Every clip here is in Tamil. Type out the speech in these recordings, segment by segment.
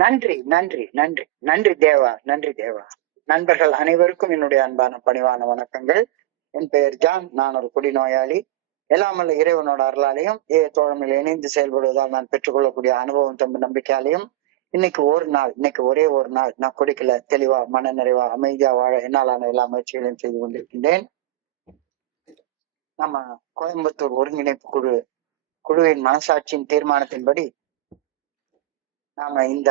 நன்றி நன்றி நன்றி நன்றி தேவா, நன்றி தேவா. நண்பர்கள் அனைவருக்கும் என்னுடைய அன்பான பணிவான வணக்கங்கள். என் பெயர் ஜான். நான் ஒரு குடிநோயாளி. எல்லாமல்ல இறைவனோட அருளாலையும் தோழமையில் இணைந்து செயல்படுவதால் நான் பெற்றுக்கொள்ளக்கூடிய அனுபவம் தம்பு நம்பிக்கையாலையும் இன்னைக்கு ஒரே ஒரு நாள் நான் குடிக்கல, தெளிவா மன நிறைவா அமைதியா வாழ என்னாலான எல்லா முயற்சிகளையும் செய்து கொண்டிருக்கின்றேன். நம்ம கோயம்புத்தூர் ஒருங்கிணைப்பு குழுவின் மனசாட்சியின் தீர்மானத்தின்படி நாம இந்த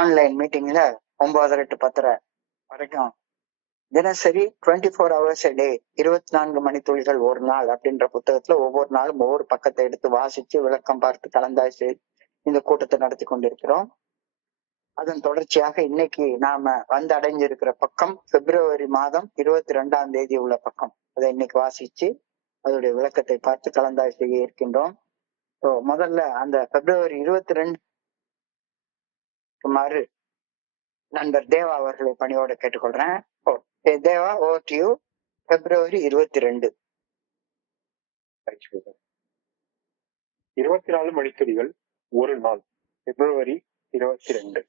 ஆன்லைன் மீட்டிங்ல 9:30 to 10:30 வரைக்கும் தினசரி 24 hours a day 24 மணித்துளிகள் ஒரு நாள் அப்படின்ற புத்தகத்துல ஒவ்வொரு நாளும் ஒவ்வொரு பக்கத்தை எடுத்து வாசிச்சு விளக்கம் பார்த்து கலந்தாய்ச்சி இந்த கூட்டத்தை நடத்தி கொண்டிருக்கிறோம். அதன் தொடர்ச்சியாக இன்னைக்கு நாம வந்து அடைஞ்சிருக்கிற பக்கம் February மாதம் 22ஆம் தேதி உள்ள பக்கம். அதை இன்னைக்கு வாசிச்சு அதோடைய விளக்கத்தை பார்த்து கலந்தாய்ச்சி செய்ய இருக்கின்றோம். முதல்ல அந்த February 22 நண்பர் தேவா அவர்களை பணியோட கேட்டுக்கொள்றேன். தேவா, ஓவர் டு யூ. February 22. 24 மணித்துளிகள் ஒரு நாள். February 22.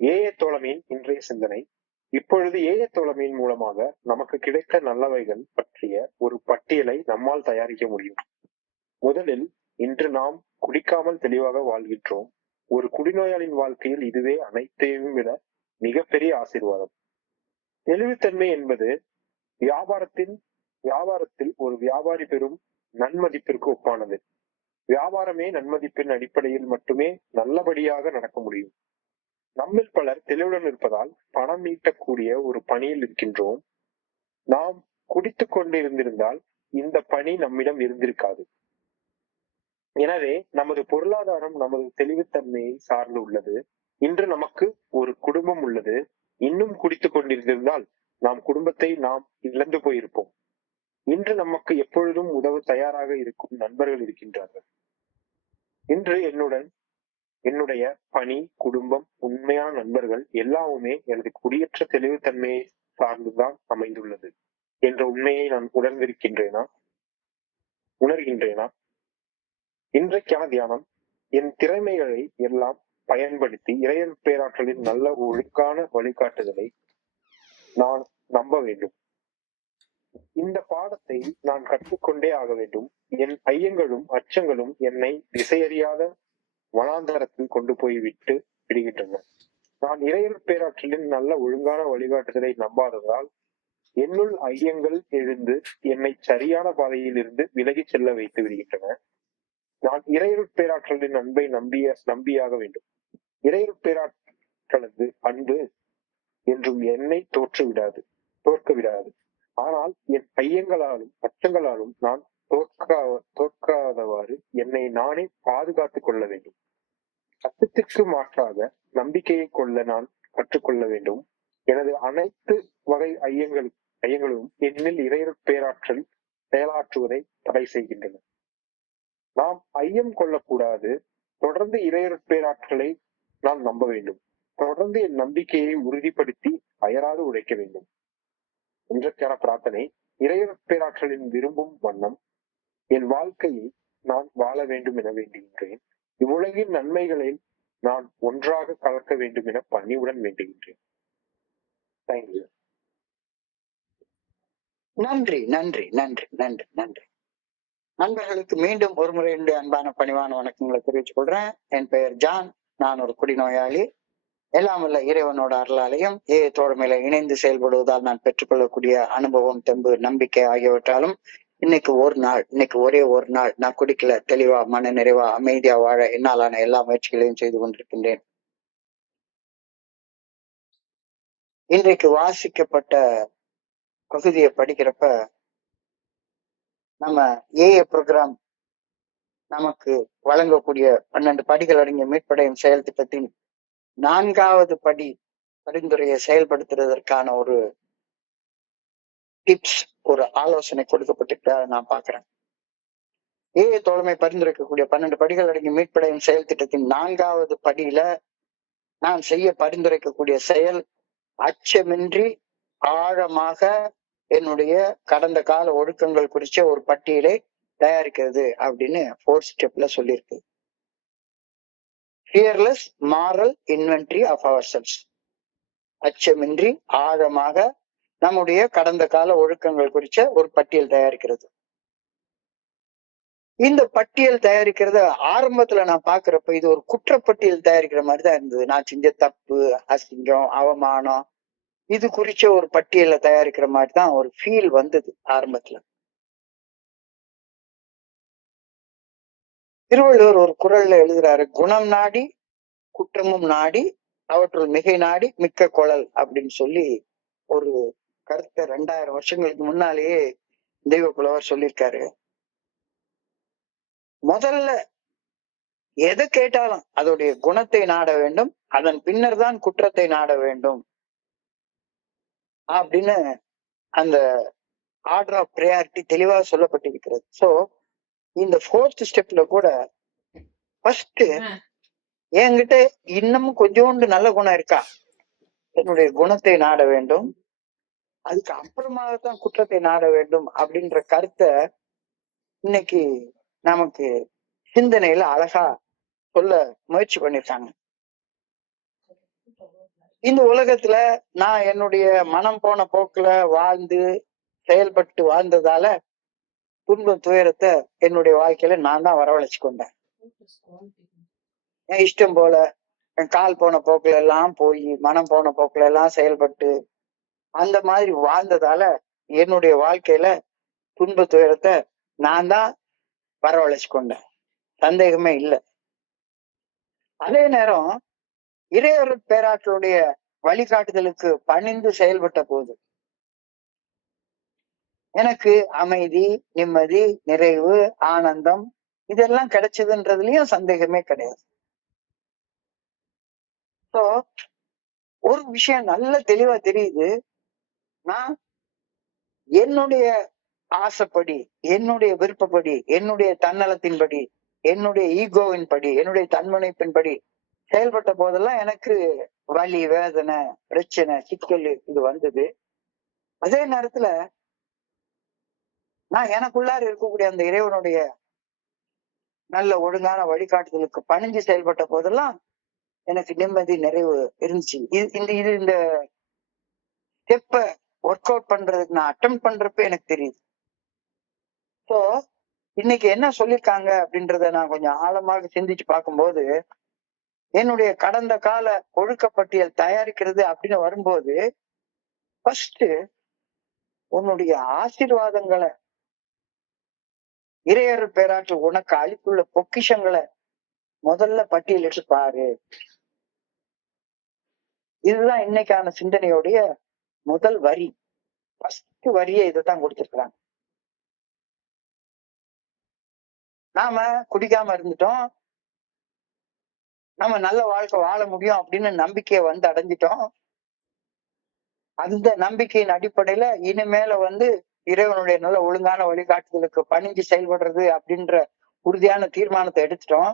ஏய தோழமையின் இன்றைய சிந்தனை. இப்பொழுது ஏய தோழமையின் மூலமாக நமக்கு கிடைத்த நல்லவைகள் பற்றிய ஒரு பட்டியலை நம்மால் தயாரிக்க முடியும். முதலில், இன்று நாம் குடிக்காமல் தெளிவாக வாழ்கின்றோம். ஒரு குடிநோயாளின் வாழ்க்கையில் இதுவே அனைத்தையும் விட மிகப்பெரிய ஆசீர்வாதம். தெளிவுத்தன்மை என்பது வியாபாரத்தில் ஒரு வியாபாரி பெறும் நன்மதிப்பிற்கு ஒப்பானது. வியாபாரமே நன்மதிப்பின் அடிப்படையில் மட்டுமே நல்லபடியாக நடக்க முடியும். நம்மில் பலர் தெளிவுடன் இருப்பதால் பணம் ஈட்டக்கூடிய ஒரு பணியில் இருக்கின்றோம். நாம் குடித்துக் கொண்டிருந்திருந்தால் இந்த பணி நம்மிடம் இருந்திருக்காது. எனவே நமது பொருளாதாரம் நமது தெளிவுத்தன்மையை சார்ந்து உள்ளது. இன்று நமக்கு ஒரு குடும்பம் உள்ளது. இன்னும் குடித்துக் கொண்டிருந்திருந்தால் நாம் குடும்பத்தை நாம் இழந்து போயிருப்போம். இன்று நமக்கு எப்பொழுதும் உதவ தயாராக இருக்கும் நண்பர்கள் இருக்கின்றார்கள். இன்று என்னுடைய பணி, குடும்பம், உண்மையான நண்பர்கள் எல்லாமே எனது குடியேற்ற தெளிவுத்தன்மையை சார்ந்துதான் அமைந்துள்ளது என்ற உண்மையை நான் உணர்கின்றேனா? இன்றைக்கான தியானம். என் திறமைகளை எல்லாம் பயன்படுத்தி இறையல் பேராற்றலின் நல்ல ஒழுக்கான வழிகாட்டுதலை நான் நம்ப வேண்டும். இந்த பாடத்தை நான் கற்றுக்கொண்டே ஆக வேண்டும். என் ஐயங்களும் அச்சங்களும் என்னை திசையறியாத வனாந்தரத்தில் கொண்டு போய் விடுகின்றன. நான் இறையல் பேராற்றலின் நல்ல ஒழுங்கான வழிகாட்டுதலை நம்பாததால் என்னுள் ஐயங்கள் எழுந்து என்னை சரியான பாதையில் இருந்து விலகி செல்ல வைத்து விடுகின்றன. நான் இறையல் பேராற்றலின் அன்பை நம்பியாக வேண்டும். இறையல் பேராற்றலது அன்பு என்றும் என்னை தோற்க விடாது. ஆனால் என் ஐயங்களாலும் அச்சங்களாலும் நான் தோற்காதவாறு என்னை நானே பாதுகாத்துக் கொள்ள வேண்டும். அச்சத்திற்கு மாற்றாக நம்பிக்கையை கொள்ள நான் கற்றுக்கொள்ள வேண்டும். எனது அனைத்து வகை ஐயங்களும் என்னில் இறையல் பேராற்றல் செயலாற்றுவதை தடை செய்கின்றன. நாம் ஐயம் கொள்ளக்கூடாது. தொடர்ந்து இறையல் பேராற்றலை நான் நம்ப வேண்டும். தொடர்ந்து என் நம்பிக்கையை உறுதிப்படுத்தி அயராது உழைக்க வேண்டும். இன்றைக்கான பிரார்த்தனை. இறையல் பேராற்றலின் விரும்பும் வண்ணம் என் வாழ்க்கையை நான் வாழ வேண்டும் என வேண்டுகின்றேன். இவ்வுலகின் நன்மைகளை நான் ஒன்றாக கலக்க வேண்டும் என பணிவுடன் வேண்டுகின்றேன். தேங்க்யூ. நன்றி நன்றி நன்றி நன்றி நன்றி. நண்பர்களுக்கு மீண்டும் ஒரு முறை என்னுடைய அன்பான பணிவான வணக்கங்களை தெரிவித்துக் கொள்றேன். என் பெயர் ஜான். நான் ஒரு குடிநோயாளி. எல்லாம் உள்ள இறைவனோட அருளாலையும் தோழமையில இணைந்து செயல்படுவதால் நான் பெற்றுக்கொள்ளக்கூடிய அனுபவம், தெம்பு, நம்பிக்கை ஆகியவற்றாலும் இன்னைக்கு ஒரே ஒரு நாள் நான் குடிக்கல, தெளிவா மன நிறைவா அமைதியா வாழ என்னாலான எல்லா முயற்சிகளையும் செய்து கொண்டிருக்கின்றேன். இன்றைக்கு வாசிக்கப்பட்ட பகுதியை படிக்கிறப்ப நம்ம ப்ரோக்ராம் நமக்கு வழங்கக்கூடிய 12 படிகள் அடங்கிய மீட்படையும் செயல் திட்டத்தின் 4வது பரிந்துரையை செயல்படுத்துறதற்கான ஒரு டிப்ஸ், ஒரு ஆலோசனை கொடுக்கப்பட்டு நான் பாக்குறேன். தோழமை பரிந்துரைக்கக்கூடிய 12 படிகள் அடங்கிய மீட்படையும் செயல் திட்டத்தின் 4வது படியில நான் செய்ய பரிந்துரைக்கக்கூடிய செயல் அச்சமின்றி ஆழமாக என்னுடைய கடந்த கால ஒழுக்கங்கள் குறிச்ச ஒரு பட்டியலை தயாரிக்கிறது அப்படின்னு 4th ஸ்டெப்ல சொல்லியிருக்கு. Fearless moral inventory of ourselves. அச்சமின்றி ஆழமாக நம்முடைய கடந்த கால ஒழுக்கங்கள் குறிச்ச ஒரு பட்டியல் தயாரிக்கிறது. இந்த பட்டியல் தயாரிக்கிறத ஆரம்பத்துல நான் பாக்குறப்ப இது ஒரு குற்றப்பட்டியல் தயாரிக்கிற மாதிரிதான் இருந்தது. நான் செஞ்ச தப்பு, அசிங்கம், அவமானம் இது குறிச்ச ஒரு பட்டியலை தயாரிக்கிற மாதிரிதான் ஒரு ஃபீல் வந்தது ஆரம்பத்துல. திருவள்ளுவர் ஒரு குறள்ல எழுதுறாரு, குணம் நாடி குற்றமும் நாடி அவற்றுள் மிகை நாடி மிக்க கொளல் அப்படின்னு சொல்லி ஒரு கருத்தை 2000 வருஷங்களுக்கு முன்னாலேயே தெய்வ புலவர் சொல்லியிருக்காரு. முதல்ல எதை கேட்டாலும் அதோடைய குணத்தை நாட வேண்டும், அதன் பின்னர் தான் குற்றத்தை நாட வேண்டும் அப்படின்னு அந்த ஆர்டர் ஆஃப் ப்ரையாரிட்டி தெளிவாக சொல்லப்பட்டிருக்கிறது. சோ இந்த 4th ஸ்டெப்ல கூட ஃபர்ஸ்ட் என்கிட்ட இன்னமும் கொஞ்சோண்டு நல்ல குணம் இருக்கா, என்னுடைய குணத்தை நாட வேண்டும், அதுக்கு அப்புறமாகத்தான் குற்றத்தை நாட வேண்டும் அப்படின்ற கருத்தை இன்னைக்கு நமக்கு சிந்தனையில அழகா சொல்ல முயற்சி பண்ணிருக்காங்க. இந்த உலகத்துல நான் என்னுடைய மனம் போன போக்குல வாழ்ந்து செயல்பட்டு வாழ்ந்ததால துன்பம் துயரத்தை என்னுடைய வாழ்க்கையில நான் தான் வரவழைச்சு கொண்டேன். என் இஷ்டம் போல என் கால் போன போக்குல எல்லாம் போய் மனம் போன போக்குல எல்லாம் செயல்பட்டு அந்த மாதிரி வாழ்ந்ததால என்னுடைய வாழ்க்கையில துன்ப துயரத்தை நான் தான் வரவழைச்சு கொண்டேன், சந்தேகமே இல்லை. அதே நேரம் இறையொரு பேராற்றலுடைய வழிகாட்டுதலுக்கு பணிந்து செயல்பட்ட போது எனக்கு அமைதி, நிம்மதி, நிறைவு, ஆனந்தம் இதெல்லாம் கிடைச்சதுன்றதுலயும் சந்தேகமே கிடையாது. சோ ஒரு விஷயம் நல்ல தெளிவா தெரியுது, நான் என்னுடைய ஆசைப்படி, என்னுடைய விருப்பப்படி, என்னுடைய தன்னலத்தின்படி, என்னுடைய ஈகோவின் படி, என்னுடைய தன்முனைப்பின்படி செயல்பட்ட போதெல்லாம் எனக்கு வலி, வேதனை, பிரச்சனை, சிக்கல் இது வந்தது. அதே நேரத்துல நான் எனக்குள்ளார இருக்கக்கூடிய அந்த இறைவனுடைய நல்ல ஒழுங்கான வழிகாட்டுதலுக்கு பணிஞ்சு செயல்பட்ட போதெல்லாம் எனக்கு நிம்மதி, நிறைவு இருந்துச்சு. இந்த ஸ்டெப்ப ஒர்க் அவுட் பண்றதுக்கு நான் அட்டம் பண்றப்ப எனக்கு தெரியுது. சோ இன்னைக்கு என்ன சொல்லிருக்காங்க அப்படின்றத நான் கொஞ்சம் ஆழமாக சிந்திச்சு பார்க்கும்போது, என்னுடைய கடந்த கால ஒழுக்கப்பட்டியல் தயாரிக்கிறது அப்படின்னு வரும்போது ஃபர்ஸ்ட் உன்னுடைய ஆசீர்வாதங்களை, இறையருள் பேராற்றல் உனக்கு அளித்துள்ள பொக்கிஷங்களை முதல்ல பட்டியலிட்டு பாரு. இதுதான் இன்னைக்கான சிந்தனையோடைய முதல் வரி. ஃபர்ஸ்ட் வரியே இதைத்தான் கொடுத்திருக்கிறாங்க. நாம குடிக்காம இருந்துட்டோம், நம்ம நல்ல வாழ்க்கை வாழ முடியும் அப்படின்னு நம்பிக்கையை வந்து அடைஞ்சிட்டோம். அந்த நம்பிக்கையின் அடிப்படையில இனிமேல இறைவனுடைய நல்ல ஒழுங்கான வழிகாட்டுதலுக்கு பணிஞ்சு செயல்படுறது அப்படின்ற உறுதியான தீர்மானத்தை எடுத்துட்டோம்.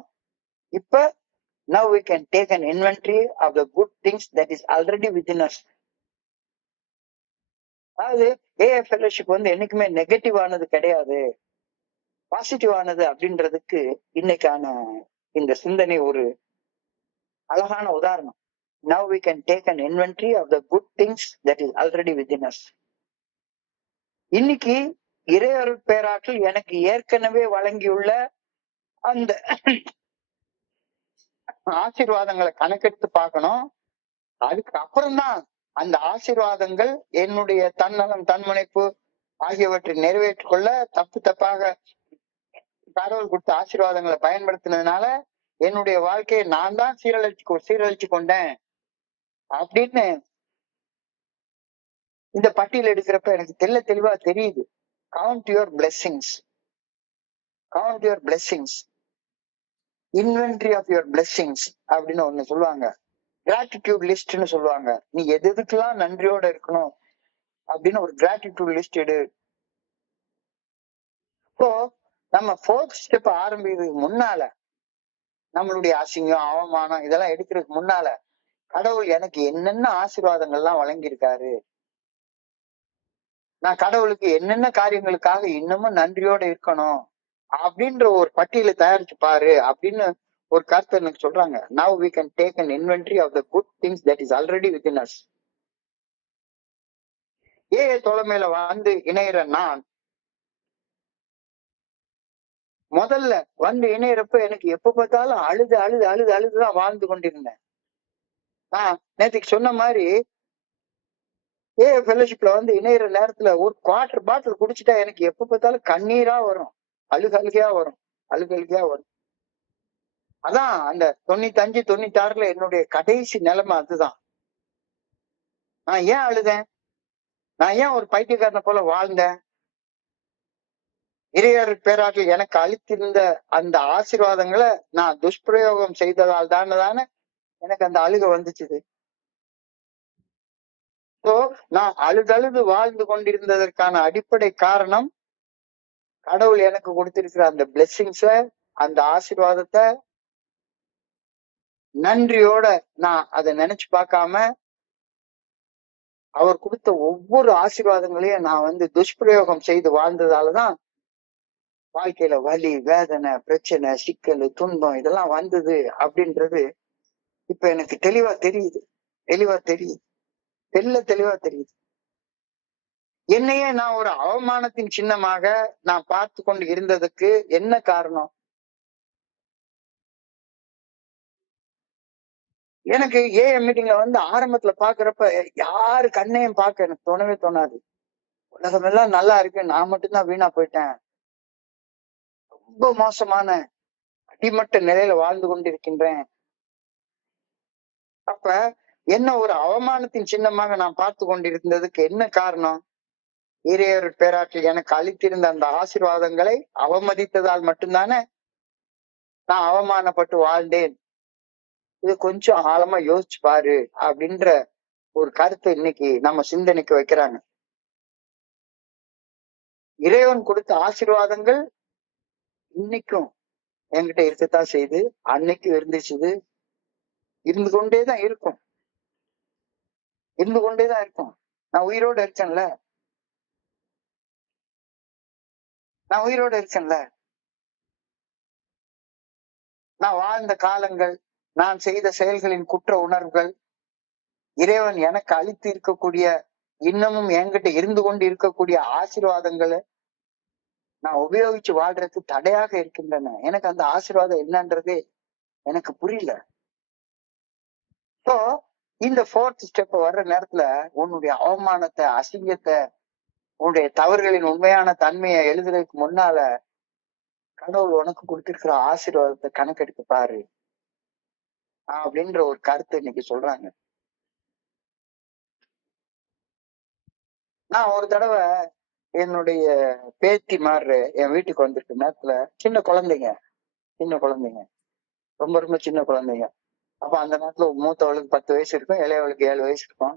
இப்ப now we can take an inventory of the good things that is already within us. அதாவது ஏஐ ஃபெலோஷிப் என்னைக்குமே நெகட்டிவ் ஆனது கிடையாது, பாசிட்டிவ் ஆனது அப்படின்றதுக்கு இன்னைக்கான இந்த சிந்தனை ஒரு அழகான உதாரணம். Now we can take an inventory of the good things that is already within us. இன்னைக்கு இறையருள் பேராற்றல் எனக்கு ஏற்கனவே வழங்கியுள்ள அந்த ஆசீர்வாதங்களை கணக்கெடுத்து பார்க்கணும். அதுக்கு அப்புறம்தான் அந்த ஆசீர்வாதங்கள் என்னுடைய தன்னலம், தன்முனைப்பு ஆகியவற்றை நிறைவேற்றிக் கொள்ள தப்பாக கடவுள் கொடுத்த ஆசீர்வாதங்களை பயன்படுத்தினதுனால என்னுடைய வாழ்க்கையை நான் தான் சீரழிச்சு கொண்டேன் அப்படின்னு இந்த பட்டியல் எடுக்கிறப்ப எனக்கு தெளிவா தெரியுது. Count your blessings, count your blessings, inventory of your blessings அப்படின்னு ஒண்ணு சொல்லுவாங்க, கிராட்டிடியூட் லிஸ்ட்னு சொல்லுவாங்க. நீ எதுக்கெல்லாம் நன்றியோட இருக்கணும் அப்படின்னு ஒரு கிராட்டிடியூட் லிஸ்ட் எடு. இப்போ நம்ம 4th ஸ்டெப் ஆரம்பிக்கிறதுக்கு முன்னால, நம்மளுடைய அசிங்கம், அவமானம் இதெல்லாம் எடுக்கிறதுக்கு முன்னால கடவுள் எனக்கு என்னென்ன ஆசீர்வாதங்கள்லாம் வழங்கியிருக்காரு, நான் கடவுளுக்கு என்னென்ன காரியங்களுக்காக இன்னமும் நன்றியோட இருக்கணும் அப்படின்ற ஒரு பட்டியலை தயாரிச்சு பாரு அப்படின்னு ஒரு கருத்து எனக்கு சொல்றாங்க, now we can take an inventory of the good things that is already within us. தோழமையில வந்து இணையிற நான் முதல்ல வந்து இணையறப்ப எனக்கு எப்ப பார்த்தாலும் அழுது அழுது அழுது அழுதுதான் வாழ்ந்து கொண்டிருந்தேன். நான் நேற்றுக்கு சொன்ன மாதிரி ஃபெலோஷிப்ல வந்து இணையிற நேரத்துல ஒரு குவார்டர் பாட்டில் குடிச்சிட்டா எனக்கு எப்ப பார்த்தாலும் கண்ணீரா வரும், அழுகழுகையா வரும், அழுகழுகையா வரும். அதான் அந்த 95, 96ல என்னுடைய கடைசி நிலைமை அதுதான். நான் ஏன் அழுதேன்? நான் ஏன் ஒரு பைத்தியக்காரனை போல வாழ்ந்தேன்? இறையர் பேராற்றில் எனக்கு அளித்திருந்த அந்த ஆசீர்வாதங்களை நான் துஷ்பிரயோகம் செய்ததால் தானே எனக்கு அந்த அழுக வந்துச்சுது. சோ நான் அழுதழுது வாழ்ந்து கொண்டிருந்ததற்கான அடிப்படை காரணம் கடவுள் எனக்கு கொடுத்திருக்கிற அந்த பிளெஸிங்ஸ, அந்த ஆசீர்வாதத்தை நன்றியோட நான் அதை நினைச்சு பார்க்காம அவர் கொடுத்த ஒவ்வொரு ஆசீர்வாதங்களையும் நான் வந்து துஷ்பிரயோகம் செய்து வாழ்ந்ததாலதான் வாழ்க்கையில வலி, வேதனை, பிரச்சனை, சிக்கல், துன்பம் இதெல்லாம் வந்தது அப்படின்றது இப்ப எனக்கு தெளிவா தெரியுது. தெளிவா தெரியுது. என்னையே நான் ஒரு அவமானத்தின் சின்னமாக நான் பார்த்து கொண்டு இருந்ததுக்கு என்ன காரணம்? எனக்கு மீட்டிங்ல வந்து ஆரம்பத்துல பாக்குறப்ப யாரு கண்ணையும் பார்க்க எனக்கு தோணவே தோணாது. உலகம் எல்லாம் நல்லா இருக்கு, நான் மட்டும்தான் வீணா போயிட்டேன், ரொம்ப மோசமான அடிமட்ட நிலையில வாழ்ந்து கொண்டிருக்கின்றேன். அப்ப என்ன ஒரு அவமானத்தின் சின்னமாக நான் பார்த்து கொண்டிருந்ததுக்கு என்ன காரணம்? இறையர் பேராற்றில் எனக்கு அளித்திருந்த அந்த ஆசீர்வாதங்களை அவமதித்ததால் மட்டும்தானே நான் அவமானப்பட்டு வாழ்ந்தேன். இது கொஞ்சம் ஆழமா யோசிச்சு பாரு அப்படின்ற ஒரு கருத்தை இன்னைக்கு நம்ம சிந்தனைக்கு வைக்கிறாங்க. இறைவன் கொடுத்த ஆசீர்வாதங்கள் இன்னைக்கும் என்கிட்ட இருக்கத்தான் செய்து, அன்னைக்கும் இருந்துச்சு, இருந்து கொண்டேதான் இருக்கும். நான் உயிரோட இருக்கேன்ல. நான் வாழ்ந்த காலங்கள், நான் செய்த செயல்களின் குற்ற உணர்வுகள், இறைவன் எனக்கு அளித்து இருக்கக்கூடிய இன்னமும் என்கிட்ட இருந்து கொண்டு இருக்கக்கூடிய ஆசீர்வாதங்களை நான் உபயோகிச்சு வாழ்றதுக்கு தடையாக இருக்கின்றன. எனக்கு அந்த ஆசீர்வாதம் என்னன்றதே எனக்கு புரியல. ஸோ இந்த 4th ஸ்டெப் வர்ற நேரத்துல உன்னுடைய அவமானத்தை, அசிங்கத்தை, உன்னுடைய தவறுகளின் உண்மையான தன்மையை எழுதுறதுக்கு முன்னால கடவுள் உனக்கு கொடுத்திருக்கிற ஆசீர்வாதத்தை கணக்கெடுத்து பாரு அப்படின்ற ஒரு கருத்து இன்னைக்கு சொல்றாங்க. நான் ஒரு தடவை என்னுடைய பேத்தி மாறு என் வீட்டுக்கு வந்திருக்க நேரத்துல சின்ன குழந்தைங்க ரொம்ப ரொம்ப சின்ன குழந்தைங்க. அப்ப அந்த நேரத்துல மூத்தவளுக்கு 10 வயசு இருக்கும், இளையவளுக்கு 7 வயசு இருக்கும்.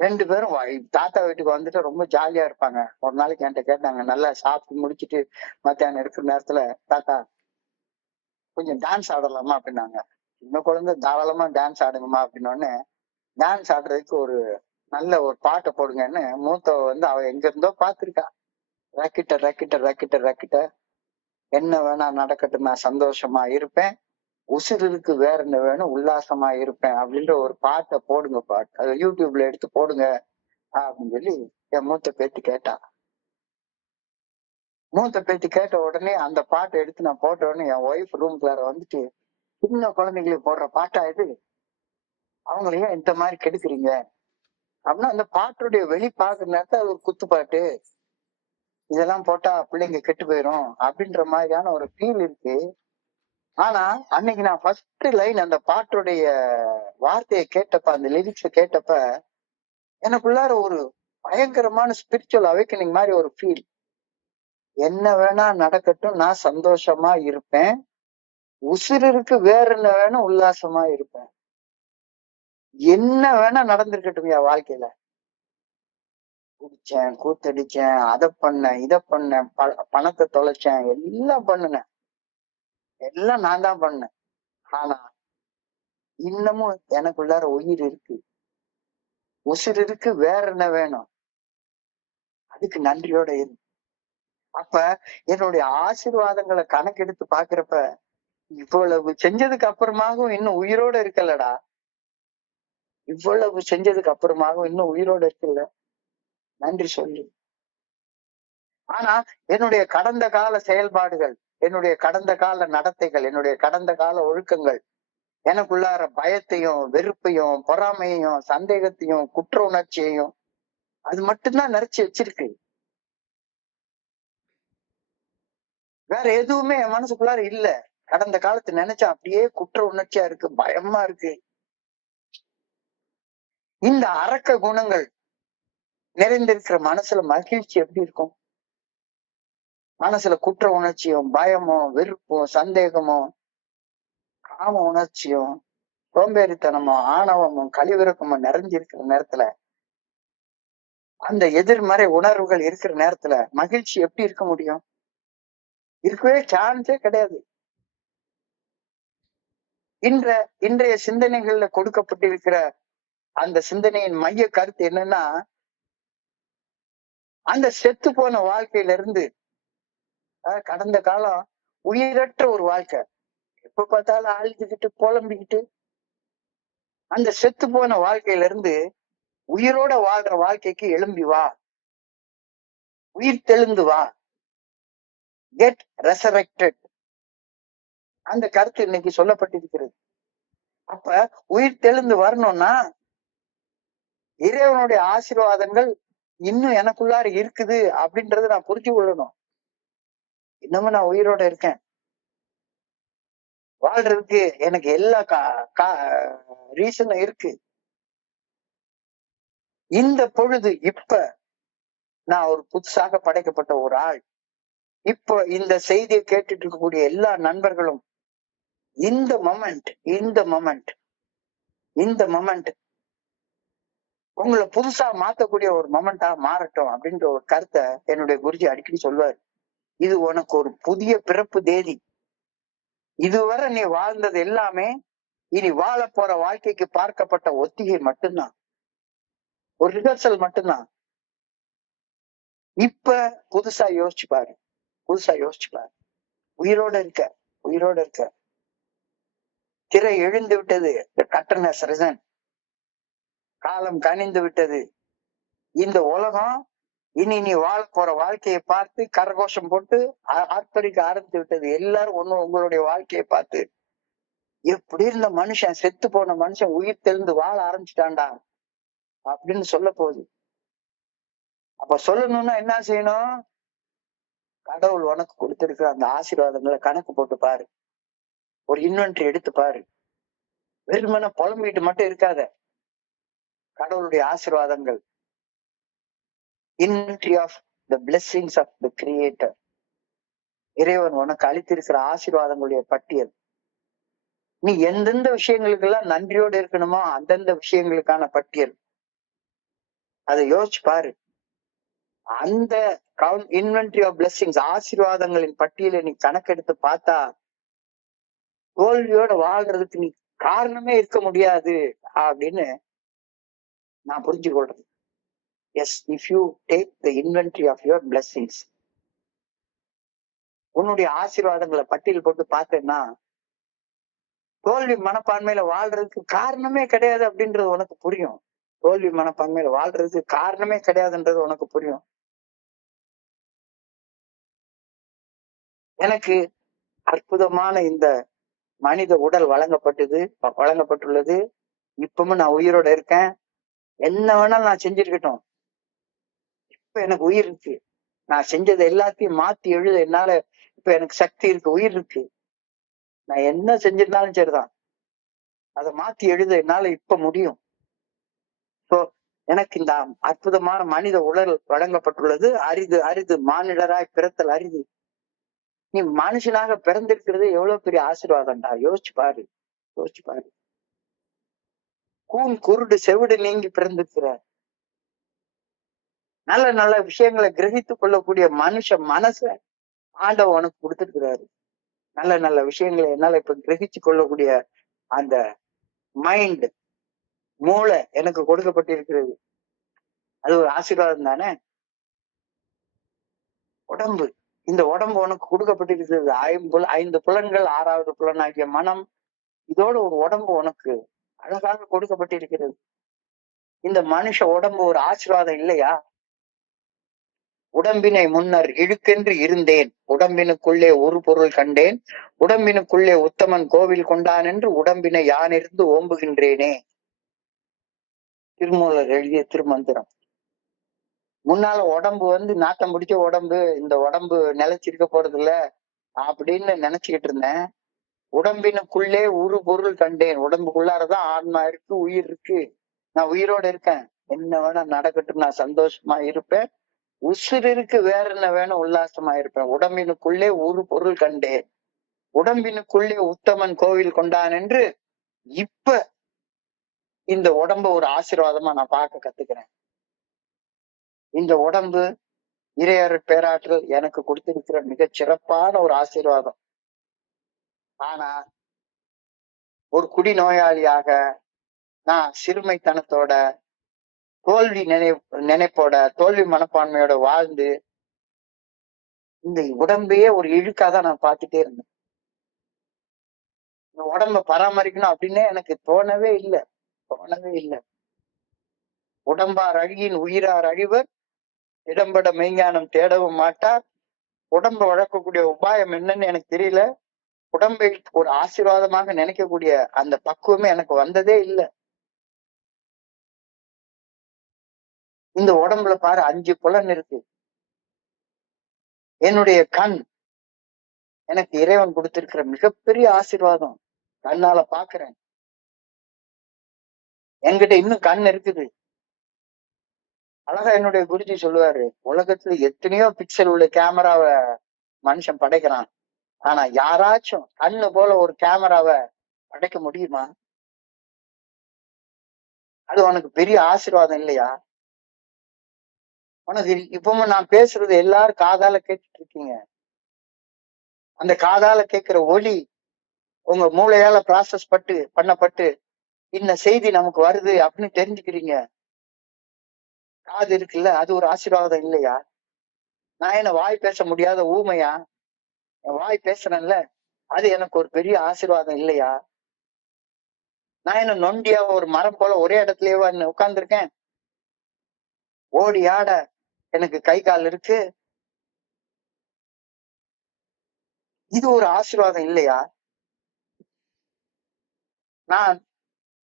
2 பேரும் தாத்தா வீட்டுக்கு வந்துட்டு ரொம்ப ஜாலியா இருப்பாங்க. ஒரு நாளைக்கு என்கிட்ட கேட்டாங்க, நல்லா சாப்பிட்டு முடிச்சுட்டு மத்தியானம் இருக்கிற நேரத்துல, தாத்தா கொஞ்சம் டான்ஸ் ஆடலாமா அப்படின்னாங்க. சின்ன குழந்தை தாராளமா டான்ஸ் ஆடுங்கம்மா அப்படின்னோடனே, டான்ஸ் ஆடுறதுக்கு ஒரு நல்ல ஒரு பாட்டை போடுங்கன்னு மூத்தவ வந்து அவ எங்க இருந்தோ பாத்திருக்கா. ரக்கிட்ட என்ன வேணா நடக்கட்டும், நான் சந்தோஷமா இருப்பேன், உசுருக்கு வேற என்ன வேணும், உல்லாசமா இருப்பேன் அப்படின்ற ஒரு பாட்டை போடுங்க, பாட்டு அது யூடியூப்ல எடுத்து போடுங்க அப்படின்னு சொல்லி என் மூத்த பேத்தி கேட்டா. கேட்ட உடனே அந்த பாட்டை எடுத்து நான் போட்ட உடனே என் ஒய்ஃப் ரூம்குள்ளார வந்துட்டு, சின்ன குழந்தைங்களுக்கு போடுற பாட்டா இது, அவங்களையும் இந்த மாதிரி கெடுக்குறீங்க அப்படின்னா, அந்த பாட்டுடைய வெளி பாக்குற நேரத்துல அது ஒரு குத்துப்பாட்டு, இதெல்லாம் போட்டா பிள்ளைங்க கெட்டு போயிரும் அப்படின்ற மாதிரியான ஒரு ஃபீல் இருக்கு. ஆனா அன்னைக்கு நான் ஃபர்ஸ்ட் லைன் அந்த பாட்டுடைய வார்த்தையை கேட்டப்ப, அந்த லிரிக்ஸ கேட்டப்ப எனக்குள்ளார ஒரு பயங்கரமான ஸ்பிரிச்சுவல் அவேக்கனிங் மாதிரி ஒரு ஃபீல். என்ன வேணா நடக்கட்டும், நான் சந்தோஷமா இருப்பேன், உசுருக்கு வேற என்ன வேணும், உல்லாசமா இருப்பேன், என்ன வேணா நடந்திருக்கட்டும் என் வாழ்க்கையில, குடிச்சேன், கூத்தடிச்சேன், அதை பண்ணேன், இதை பண்ணேன், பணத்தை தொலைச்சேன், எல்லாம் பண்ணுனேன், எல்லாம் நான் தான் பண்ணேன். ஆனா இன்னமும் எனக்குள்ளார உயிர் இருக்கு, உசுர் இருக்கு, வேற என்ன வேணும், அதுக்கு நன்றியோட இரு. அப்ப என்னுடைய ஆசீர்வாதங்களை கணக்கெடுத்து பாக்குறப்ப இவ்வளவு செஞ்சதுக்கு அப்புறமாகவும் இன்னும் உயிரோட இருக்கலடா. இவ்வளவு செஞ்சதுக்கு அப்புறமாகவும் இன்னும் உயிரோட இருக்கல. நன்றி சொல்லு. ஆனா என்னுடைய கடந்த கால செயல்பாடுகள், என்னுடைய கடந்த கால நடத்தைகள், என்னுடைய கடந்த கால ஒழுக்கங்கள் எனக்குள்ளார பயத்தையும், வெறுப்பையும், பொறாமையையும், சந்தேகத்தையும், குற்ற உணர்ச்சியையும் அது மட்டும்தான் நிறைச்சு வச்சிருக்கு. வேற எதுவுமே என் மனசுக்குள்ளார இல்ல. கடந்த காலத்தை நினைச்சா அப்படியே குற்ற உணர்ச்சியா இருக்கு, பயமா இருக்கு. இந்த அரக்க குணங்கள் நிறைந்திருக்கிற மனசுல மகிழ்ச்சி எப்படி இருக்கும்? மனசுல குற்ற உணர்ச்சியும், பயமும், வெறுப்பும், சந்தேகமும், காம உணர்ச்சியும், சோம்பேறித்தனமும், ஆணவமும், கழிவிறக்கமும் நிறைஞ்சிருக்கிற நேரத்துல, அந்த எதிர்மறை உணர்வுகள் இருக்கிற நேரத்துல மகிழ்ச்சி எப்படி இருக்க முடியும்? இருக்கவே சான்ஸே கிடையாது. இன்றைய சிந்தனைகள்ல கொடுக்கப்பட்டிருக்கிற அந்த சிந்தனையின் மைய கருத்து என்னன்னா, அந்த செத்து போன வாழ்க்கையில இருந்து கடந்த காலம் உயிரற்ற ஒரு வாழ்க்கை, எப்ப பார்த்தாலும் அழுதுகிட்டு புலம்பிக்கிட்டு, அந்த செத்து போன வாழ்க்கையில இருந்து உயிரோட வாழ்ற வாழ்க்கைக்கு எழும்பி வா, உயிர் தெழுந்து வா, கெட் ரெசரெக்டட். அந்த கருத்து இன்னைக்கு சொல்லப்பட்டிருக்கிறது. அப்ப உயிர் தெழுந்து வரணும்னா இறைவனுடைய ஆசீர்வாதங்கள் இன்னும் எனக்குள்ளார இருக்குது அப்படின்றத நான் புரிஞ்சு கொள்ளணும். இன்னமும் நான் உயிரோட இருக்கேன், வாழ்றதுக்கு எனக்கு எல்லா ரீசனும் இருக்கு. இந்த பொழுது இப்ப நான் ஒரு புதுசாக படைக்கப்பட்ட ஒரு ஆள். இப்ப இந்த செய்தியை கேட்டுட்டு இருக்கக்கூடிய எல்லா நண்பர்களும் இந்த மொமெண்ட் உங்களை புதுசா மாத்தக்கூடிய ஒரு மொமெண்டா மாறட்டும் அப்படின்ற ஒரு கருத்தை என்னுடைய குருஜி அடிக்கடி சொல்வார். இது உனக்கு ஒரு புதிய பிறப்பு தேதி. இதுவரை நீ வாழ்ந்தது எல்லாமே இனி வாழ போற வாழ்க்கைக்கு பார்க்கப்பட்ட ஒத்திகை மட்டும்தான், ஒரு ரிஹர்சல் மட்டும்தான். இப்ப புதுசா யோசிச்சு பாரு, உயிரோட இருக்க. திரை எழுந்து விட்டது, கட்டணஸ் ரிசன், காலம் கனிந்து விட்டது. இந்த உலகம் இனி நீ வாழ போற வாழ்க்கையை பார்த்து கரகோஷம் போட்டு ஆர்ப்பரிக்க ஆரம்பித்து விட்டது. எல்லாரும் உங்களுடைய வாழ்க்கையை பார்த்து, எப்படி இருந்த மனுஷன், செத்து போன மனுஷன் உயிர் தெளிந்து வாழ ஆரம்பிச்சுட்டான்டா அப்படின்னு சொல்ல போகுது. அப்ப சொல்லணும்னா என்ன செய்யணும்? கடவுள் உனக்கு கொடுத்திருக்கிற அந்த ஆசீர்வாதங்களை கணக்கு போட்டு பாரு, ஒரு இன்வென்டரி எடுத்து பாரு. வெறுமன புலம்பிட்டு மட்டும் இருக்காத. கடவுளுடைய ஆசீர்வாதங்கள், inventory of the blessings of the creator, இறைவன் உனக்கு அளித்திருக்கிற ஆசீர்வாதங்களுடைய பட்டியல். நீ எந்தெந்த விஷயங்களுக்கு எல்லாம் நன்றியோடு இருக்கணுமோ அந்தந்த விஷயங்களுக்கான பட்டியல், அதை யோசிச்சு பாரு. அந்த இன்வென்டரி ஆஃப் பிளெஸிங்ஸ், ஆசீர்வாதங்களின் பட்டியலை நீ கணக்கெடுத்து பார்த்தா தோல்வியோட வாழ்றதுக்கு நீ காரணமே இருக்க முடியாது அப்படின்னு நான் புரிஞ்சு கொள்றேன். Yes, if you take the inventory of your blessings, உன்னுடைய ஆசீர்வாதங்களை பட்டியல் போட்டு பார்த்தேன்னா தோல்வி மனப்பான்மையில வாழ்றதுக்கு காரணமே கிடையாது அப்படின்றது உனக்கு புரியும். தோல்வி மனப்பான்மையில வாழ்றதுக்கு காரணமே கிடையாதுன்றது உனக்கு புரியும். எனக்கு அற்புதமான இந்த மனித உடல் வழங்கப்பட்டுள்ளது. இப்பவும் நான் உயிரோட இருக்கேன். என்ன வேணாலும் நான் செஞ்சிருக்கட்டும், இப்ப எனக்கு உயிர் இருக்கு. நான் செஞ்சது எல்லாத்தையும் மாத்தி எழுத என்னால இப்ப எனக்கு சக்தி இருக்கு, உயிர் இருக்கு. நான் என்ன செஞ்சிருந்தாலும் சரிதான், அதை மாத்தி எழுத என்னால இப்ப முடியும். சோ எனக்கு இந்த அற்புதமான மனித உடல் வழங்கப்பட்டுள்ளது. அரிது மானிடராய் பிறத்தல் அரிது. நீ மனுஷனாக பிறந்திருக்கிறது எவ்வளவு பெரிய ஆசீர்வாதம்டா. யோசிச்சு பாரு. கூன் குருடு செவிடு நீங்கி பிறந்திருக்கிற, நல்ல நல்ல விஷயங்களை கிரகித்துக் கொள்ளக்கூடிய மனச ஆண்டவன் உனக்கு கொடுத்திருக்கிறாரு. நல்ல நல்ல விஷயங்களை என்னால இப்ப கிரகிச்சு கொள்ளக்கூடிய அந்த மைண்ட், மூளை எனக்கு கொடுக்கப்பட்டிருக்கிறது. அது ஒரு ஆசீர்வாதம் தானே. உடம்பு, இந்த உடம்பு உனக்கு கொடுக்கப்பட்டிருக்கிறது. 5 புலன்கள், 6வது புலனாகிய மனம், இதோட ஒரு உடம்பு உனக்கு அழகாக கொடுக்கப்பட்டிருக்கிறது. இந்த மனுஷ உடம்பு ஒரு ஆசீர்வாதம் இல்லையா? உடம்பினை முன்னர் இழுக்கென்று இருந்தேன், உடம்பினுக்குள்ளே ஒரு பொருள் கண்டேன், உடம்பினுக்குள்ளே உத்தமன் கோவில் கொண்டான் என்று உடம்பினை யானிருந்து ஓம்புகின்றேனே. திருமூலர் எழுதிய திருமந்திரம். முன்னால உடம்பு நாட்டம் பிடிச்ச உடம்பு, இந்த உடம்பு நிலைச்சிருக்க போறது இல்ல அப்படின்னு நினைச்சுக்கிட்டு இருந்தேன். உடம்பினுக்குள்ளே ஒரு பொருள் கண்டேன். உடம்புக்குள்ளாரதான் ஆன்மா இருக்கு, உயிர் இருக்கு. நான் உயிரோட இருக்கேன், என்ன வேணா நடக்கட்டும், நான் சந்தோஷமா இருப்பேன். உசுர் இருக்கு, வேற என்ன வேணும், உல்லாசமா இருப்பேன். உடம்பினுக்குள்ளே ஒரு பொருள் கண்டேன், உடம்பினுக்குள்ளே உத்தமன் கோவில் கொண்டான் என்று இப்ப இந்த உடம்ப ஒரு ஆசீர்வாதமா நான் பார்க்க கத்துக்கிறேன். இந்த உடம்பு இறையருட் பேராற்றல் எனக்கு கொடுத்திருக்கிற மிகச் சிறப்பான ஒரு ஆசீர்வாதம். ஆனா ஒரு குடிநோயாளியாக நான் சிறுமைத்தனத்தோட, தோல்வி நினைப்போட, தோல்வி மனப்பான்மையோட வாழ்ந்து இந்த உடம்பையே ஒரு இழுக்காதான் நான் பார்த்துட்டே இருந்தேன். இந்த உடம்ப பராமரிக்கணும் அப்படின்னே எனக்கு தோணவே இல்லை. உடம்பார் அழகின் உயிரார் அழிவர், இடம்பட மெய்ஞானம் தேடவும் மாட்டார். உடம்ப வளர்க்கக்கூடிய உபாயம் என்னன்னு எனக்கு தெரியல. உடம்பை ஒரு ஆசீர்வாதமாக நினைக்கக்கூடிய அந்த பக்குவமே எனக்கு வந்ததே இல்லை. இந்த உடம்புல பாரு 5 புலன் இருக்கு. என்னுடைய கண் எனக்கு இறைவன் கொடுத்திருக்கிற மிகப்பெரிய ஆசீர்வாதம். கண்ணால பாக்குறேன். என்கிட்ட இன்னும் கண் இருக்குது. அழகா என்னுடைய குருஜி சொல்லுவாரு, உலகத்துல எத்தனையோ பிக்சல் உள்ள கேமராவை மனுஷன் படைக்கிறான், ஆனா யாராச்சும் கண்ணு போல ஒரு கேமராவை படைக்க முடியுமா? அது உனக்கு பெரிய ஆசீர்வாதம் இல்லையா? உனக்கு இப்பவும் நான் பேசுறது எல்லாரும் காதால கேட்டுட்டு இருக்கீங்க. அந்த காதால கேட்கிற ஒலி உங்க மூளையால ப்ராசஸ் பண்ணப்பட்டு இந்த செய்தி நமக்கு வருது அப்படின்னு தெரிஞ்சுக்கிறீங்க. காது இருக்குல்ல, அது ஒரு ஆசீர்வாதம் இல்லையா? நான் என்ன வாய் பேச முடியாத ஊமையா? வாய் பேசுறேன்ல, அது எனக்கு ஒரு பெரிய ஆசீர்வாதம் இல்லையா? நான் என்ன நொண்டியா ஒரு மரம் போல ஒரே இடத்துலயே உட்கார்ந்துருக்கேன்? ஓடி ஆட எனக்கு கை கால் இருக்கு. இது ஒரு ஆசீர்வாதம் இல்லையா? நான்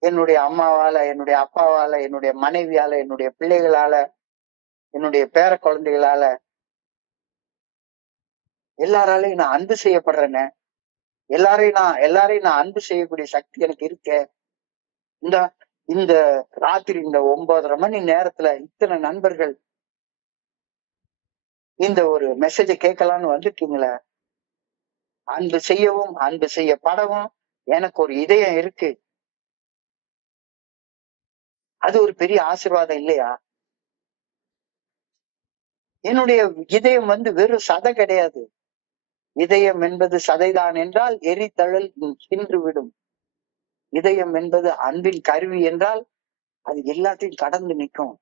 என்னுடைய அம்மாவால, என்னுடைய அப்பாவால, என்னுடைய மனைவியால, என்னுடைய பிள்ளைகளால, என்னுடைய பேர குழந்தைகளால எல்லாராலையும் நான் அன்பு செய்யப்படுறேன்னு, எல்லாரையும் நான் அன்பு செய்யக்கூடிய சக்தி எனக்கு இருக்கே. இந்த ராத்திரி இந்த 9:30 மணி நேரத்துல இத்தனை நண்பர்கள் இந்த ஒரு மெசேஜை கேட்கலான்னு வந்துட்டீங்களே. அன்பு செய்யவும் அன்பு செய்யப்படவும் எனக்கு ஒரு இதயம் இருக்கு. அது ஒரு பெரிய ஆசீர்வாதம் இல்லையா? என்னுடைய இதயம் வெறும் சதை கிடையாது. இதயம் என்பது சதைதான் என்றால் எரித்தழல் தின்று விடும். இதயம் என்பது அன்பின் கருவி என்றால் அது எல்லாத்தையும் கடந்து நிற்கும்.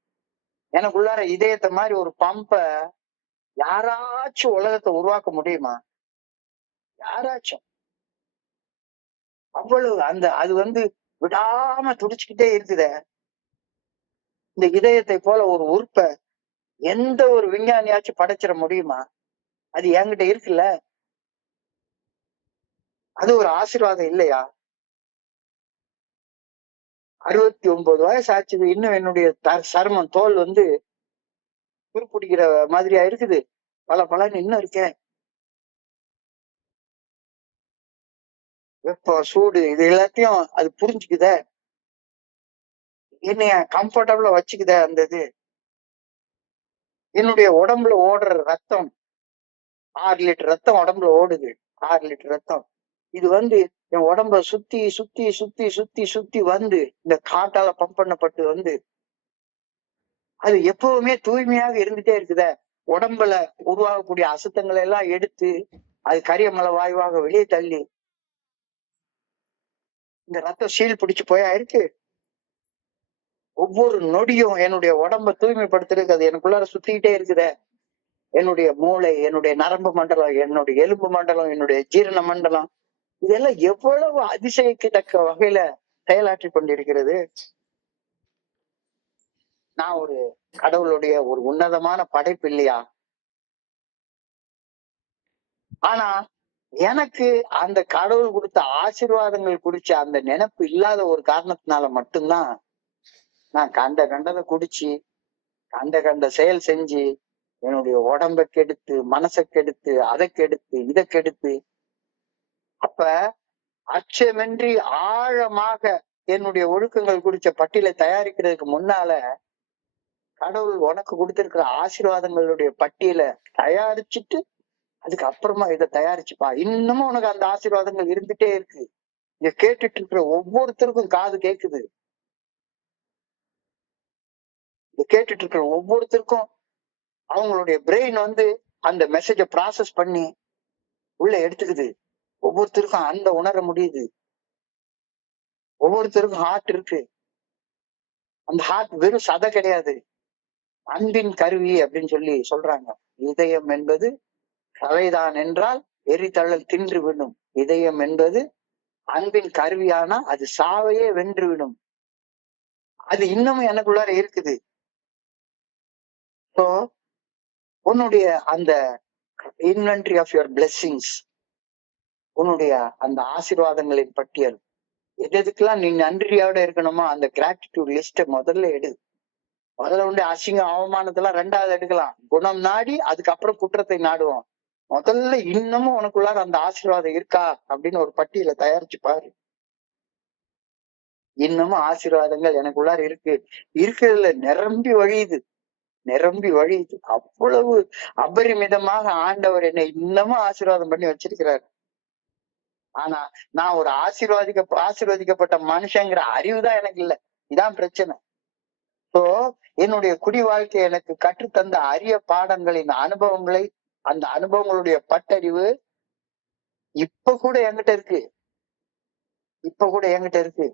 எனக்குள்ளார இதயத்தை மாதிரி ஒரு பம்ப யாராச்சும் உலகத்தை உருவாக்க முடியுமா? யாராச்சும்? அவ்வளவு அது விடாம துடிச்சுக்கிட்டே இருக்குதே. இந்த இதயத்தை போல ஒரு உறுப்பை எந்த ஒரு விஞ்ஞானியாச்சும் படைச்சிட முடியுமா? அது என்கிட்ட இருக்குல்ல, அது ஒரு ஆசீர்வாதம் இல்லையா? 69 வயசு ஆச்சு, இன்னும் என்னுடைய சருமம் தோல் துருப்பிடிக்கிற மாதிரியா இருக்குது. பலன்னு இன்னும் இருக்கேன். வெப்பம், சூடு, இது எல்லாத்தையும் அது புரிஞ்சுக்குத. என்னைய கம்ஃபர்டபுளா வச்சுக்குத. அந்த இது என்னுடைய உடம்புல ஓடுற ரத்தம் 6 லிட்டர் ரத்தம் உடம்புல ஓடுது. 6 லிட்டர் ரத்தம். இது என் உடம்ப சுத்தி சுத்தி சுத்தி சுத்தி சுத்தி இந்த காட்டால பம்ப் பண்ணப்பட்டு அது எப்பவுமே தூய்மையாக இருந்துட்டே இருக்குத. உடம்புல உருவாகக்கூடிய அசுத்தங்களை எல்லாம் எடுத்து அது கரியமலை வாயுவாக வெளியே தள்ளி இந்த ரத்தம் சீல் பிடிச்சு போயா இருக்கு. ஒவ்வொரு நொடியும் என்னுடைய உடம்ப தூய்மைப்படுத்துறதுக்கு அது எனக்குள்ளார சுத்திக்கிட்டே இருக்குத. என்னுடைய மூளை, என்னுடைய நரம்பு மண்டலம், என்னுடைய எலும்பு மண்டலம், என்னுடைய ஜீரண மண்டலம், இதெல்லாம் எவ்வளவு அதிசயிக்கத்தக்க வகையில செயலாற்றி கொண்டிருக்கிறது. நான் ஒரு கடவுளுடைய ஒரு உன்னதமான படைப்பு இல்லையா? ஆனா எனக்கு அந்த கடவுள் கொடுத்த ஆசீர்வாதங்கள் குறிச்ச அந்த நினைப்பு இல்லாத ஒரு காரணத்தினால மட்டும்தான் நான் கண்டதை குடிச்சு, கண்ட செயல் செஞ்சு, என்னுடைய உடம்ப கெடுத்து, மனசை கெடுத்து, அதை கெடுத்து, இதை கெடுத்து, அப்ப அச்சமின்றி ஆழமாக என்னுடைய ஒழுக்கங்கள் குறிச்ச பட்டியலை தயாரிக்கிறதுக்கு முன்னால கடவுள் உனக்கு கொடுத்திருக்கிற ஆசீர்வாதங்களுடைய பட்டியலை தயாரிச்சுட்டு அதுக்கு அப்புறமா இதை தயாரிச்சுப்பா. இன்னமும் உனக்கு அந்த ஆசீர்வாதங்கள் இருந்துட்டே இருக்கு. இங்க கேட்டுட்டு இருக்கிற ஒவ்வொருத்தருக்கும் காது கேக்குது. இத கேட்டுட்டு இருக்கிற ஒவ்வொருத்தருக்கும் அவங்களுடைய பிரெயின் அந்த மெசேஜை ப்ராசஸ் பண்ணி உள்ள எடுத்துக்குது. ஒவ்வொருத்தருக்கும் அந்த உணர முடியுது. ஒவ்வொருத்தருக்கும் ஹார்ட் இருக்கு. அந்த ஹார்ட் வெறும் சதை கிடையாது, அன்பின் கருவி அப்படின்னு சொல்லி சொல்றாங்க. இதயம் என்பது சதைதான் என்றால் எரிதழல் தின்று விடும். இதயம் என்பது அன்பின் கருவியானா அது சாவையே வென்று விடும். அது இன்னமும் எனக்குள்ளார இருக்குது. ஸோ உன்னுடைய அந்த இன்வென்ட்ரி ஆஃப் யுவர் பிளெஸிங்ஸ், உன்னுடைய அந்த ஆசீர்வாதங்களின் பட்டியல், எதுக்கெல்லாம் நீ நன்றியோட இருக்கணுமோ அந்த கிராட்டிடியூட் லிஸ்ட முதல்ல எடு. முதல்ல அசிங்கம் அவமானத்தெல்லாம் ரெண்டாவது எடுக்கலாம். குணம் நாடி அதுக்கப்புறம் குற்றத்தை நாடுவோம். முதல்ல இன்னமும் உனக்குள்ளார அந்த ஆசீர்வாதம் இருக்கா அப்படின்னு ஒரு பட்டியலை தயாரிச்சு பாரு. இன்னமும் ஆசீர்வாதங்கள் எனக்குள்ளார இருக்கிறதுல நிரம்பி வழியுது, நிரம்பி வழியுது. அவ்வளவு அபரிமிதமாக ஆண்டவர் என்னை இன்னமும் ஆசீர்வாதம் பண்ணி வச்சிருக்கிறார். ஆனா நான் ஒரு ஆசீர்வதிக்கப்பட்ட மனுஷங்கிற அறிவுதான் எனக்கு இல்லை. இதான் பிரச்சனை. சோ என்னுடைய குடி வாழ்க்கை எனக்கு கற்றுத்தந்த அரிய பாடங்களின் அனுபவங்களை, அந்த அனுபவங்களுடைய பட்டறிவு இப்ப கூட என்கிட்ட இருக்கு. இப்ப கூட என்கிட்ட இருக்கு.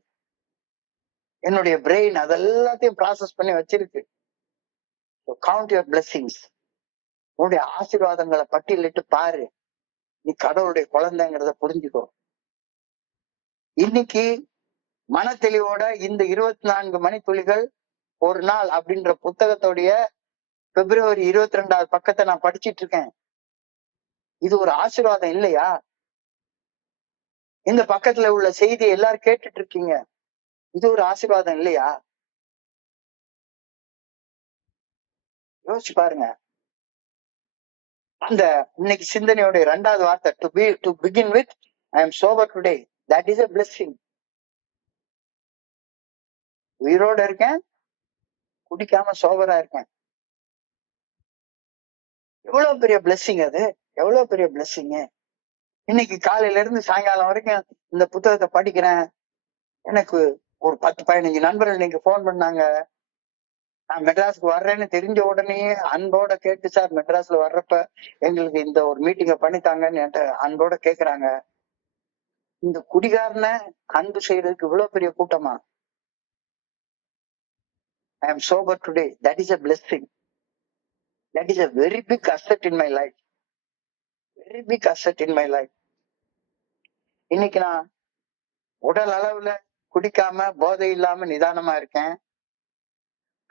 என்னுடைய பிரெயின் அதெல்லாத்தையும் ப்ராசஸ் பண்ணி வச்சிருக்கு. Count your blessings. உன்னுடைய ஆசீர்வாதங்களை பட்டியலிட்டு பாரு. நீ கடவுளுடைய குழந்தைங்கிறத புரிஞ்சுக்கோ. இன்னைக்கு மன தெளிவோட இந்த 24 மணித்துளிகள் ஒரு நாள் அப்படின்ற புத்தகத்தோடைய பிப்ரவரி 22வது பக்கத்தை நான் படிச்சிட்டு இருக்கேன். இது ஒரு ஆசீர்வாதம் இல்லையா? இந்த பக்கத்துல உள்ள செய்தியை எல்லாரும் கேட்டுட்டு இருக்கீங்க. இது ஒரு ஆசீர்வாதம் இல்லையா? யோசிச்சு பாருங்க. அந்த இன்னைக்கு சிந்தனையோட 2வது வார்த்தை to begin with I am sober today. That is a blessing. உயிரோட இருக்கேன், குடிக்காம சோபரா இருக்கேன். எவ்வளவு பெரிய பிளெஸிங் அது, எவ்வளவு பெரிய பிளெஸிங். இன்னைக்கு காலையில இருந்து சாயங்காலம் வரைக்கும் இந்த புத்தகத்தை படிக்கிறேன். எனக்கு ஒரு 10-15 நண்பர்கள் நீங்க போன் பண்ணாங்க. நான் மெட்ராஸுக்கு வர்றேன்னு தெரிஞ்ச உடனே அன்போட கேட்டு, சார் மெட்ராஸ்ல வர்றப்ப எங்களுக்கு இந்த ஒரு மீட்டிங்க பண்ணித்தாங்கன்னு என்கிட்ட அன்போட கேக்குறாங்க. இந்த குடிகாரனை அன்பு செய்யறதுக்கு இவ்வளவு பெரிய கூட்டமா? I am sober today. That is a blessing. That is a very big asset in my life. very big asset in my life. இன்னைக்கு நான் உடல் அளவுல குடிக்காம போதை இல்லாம நிதானமா இருக்கேன்.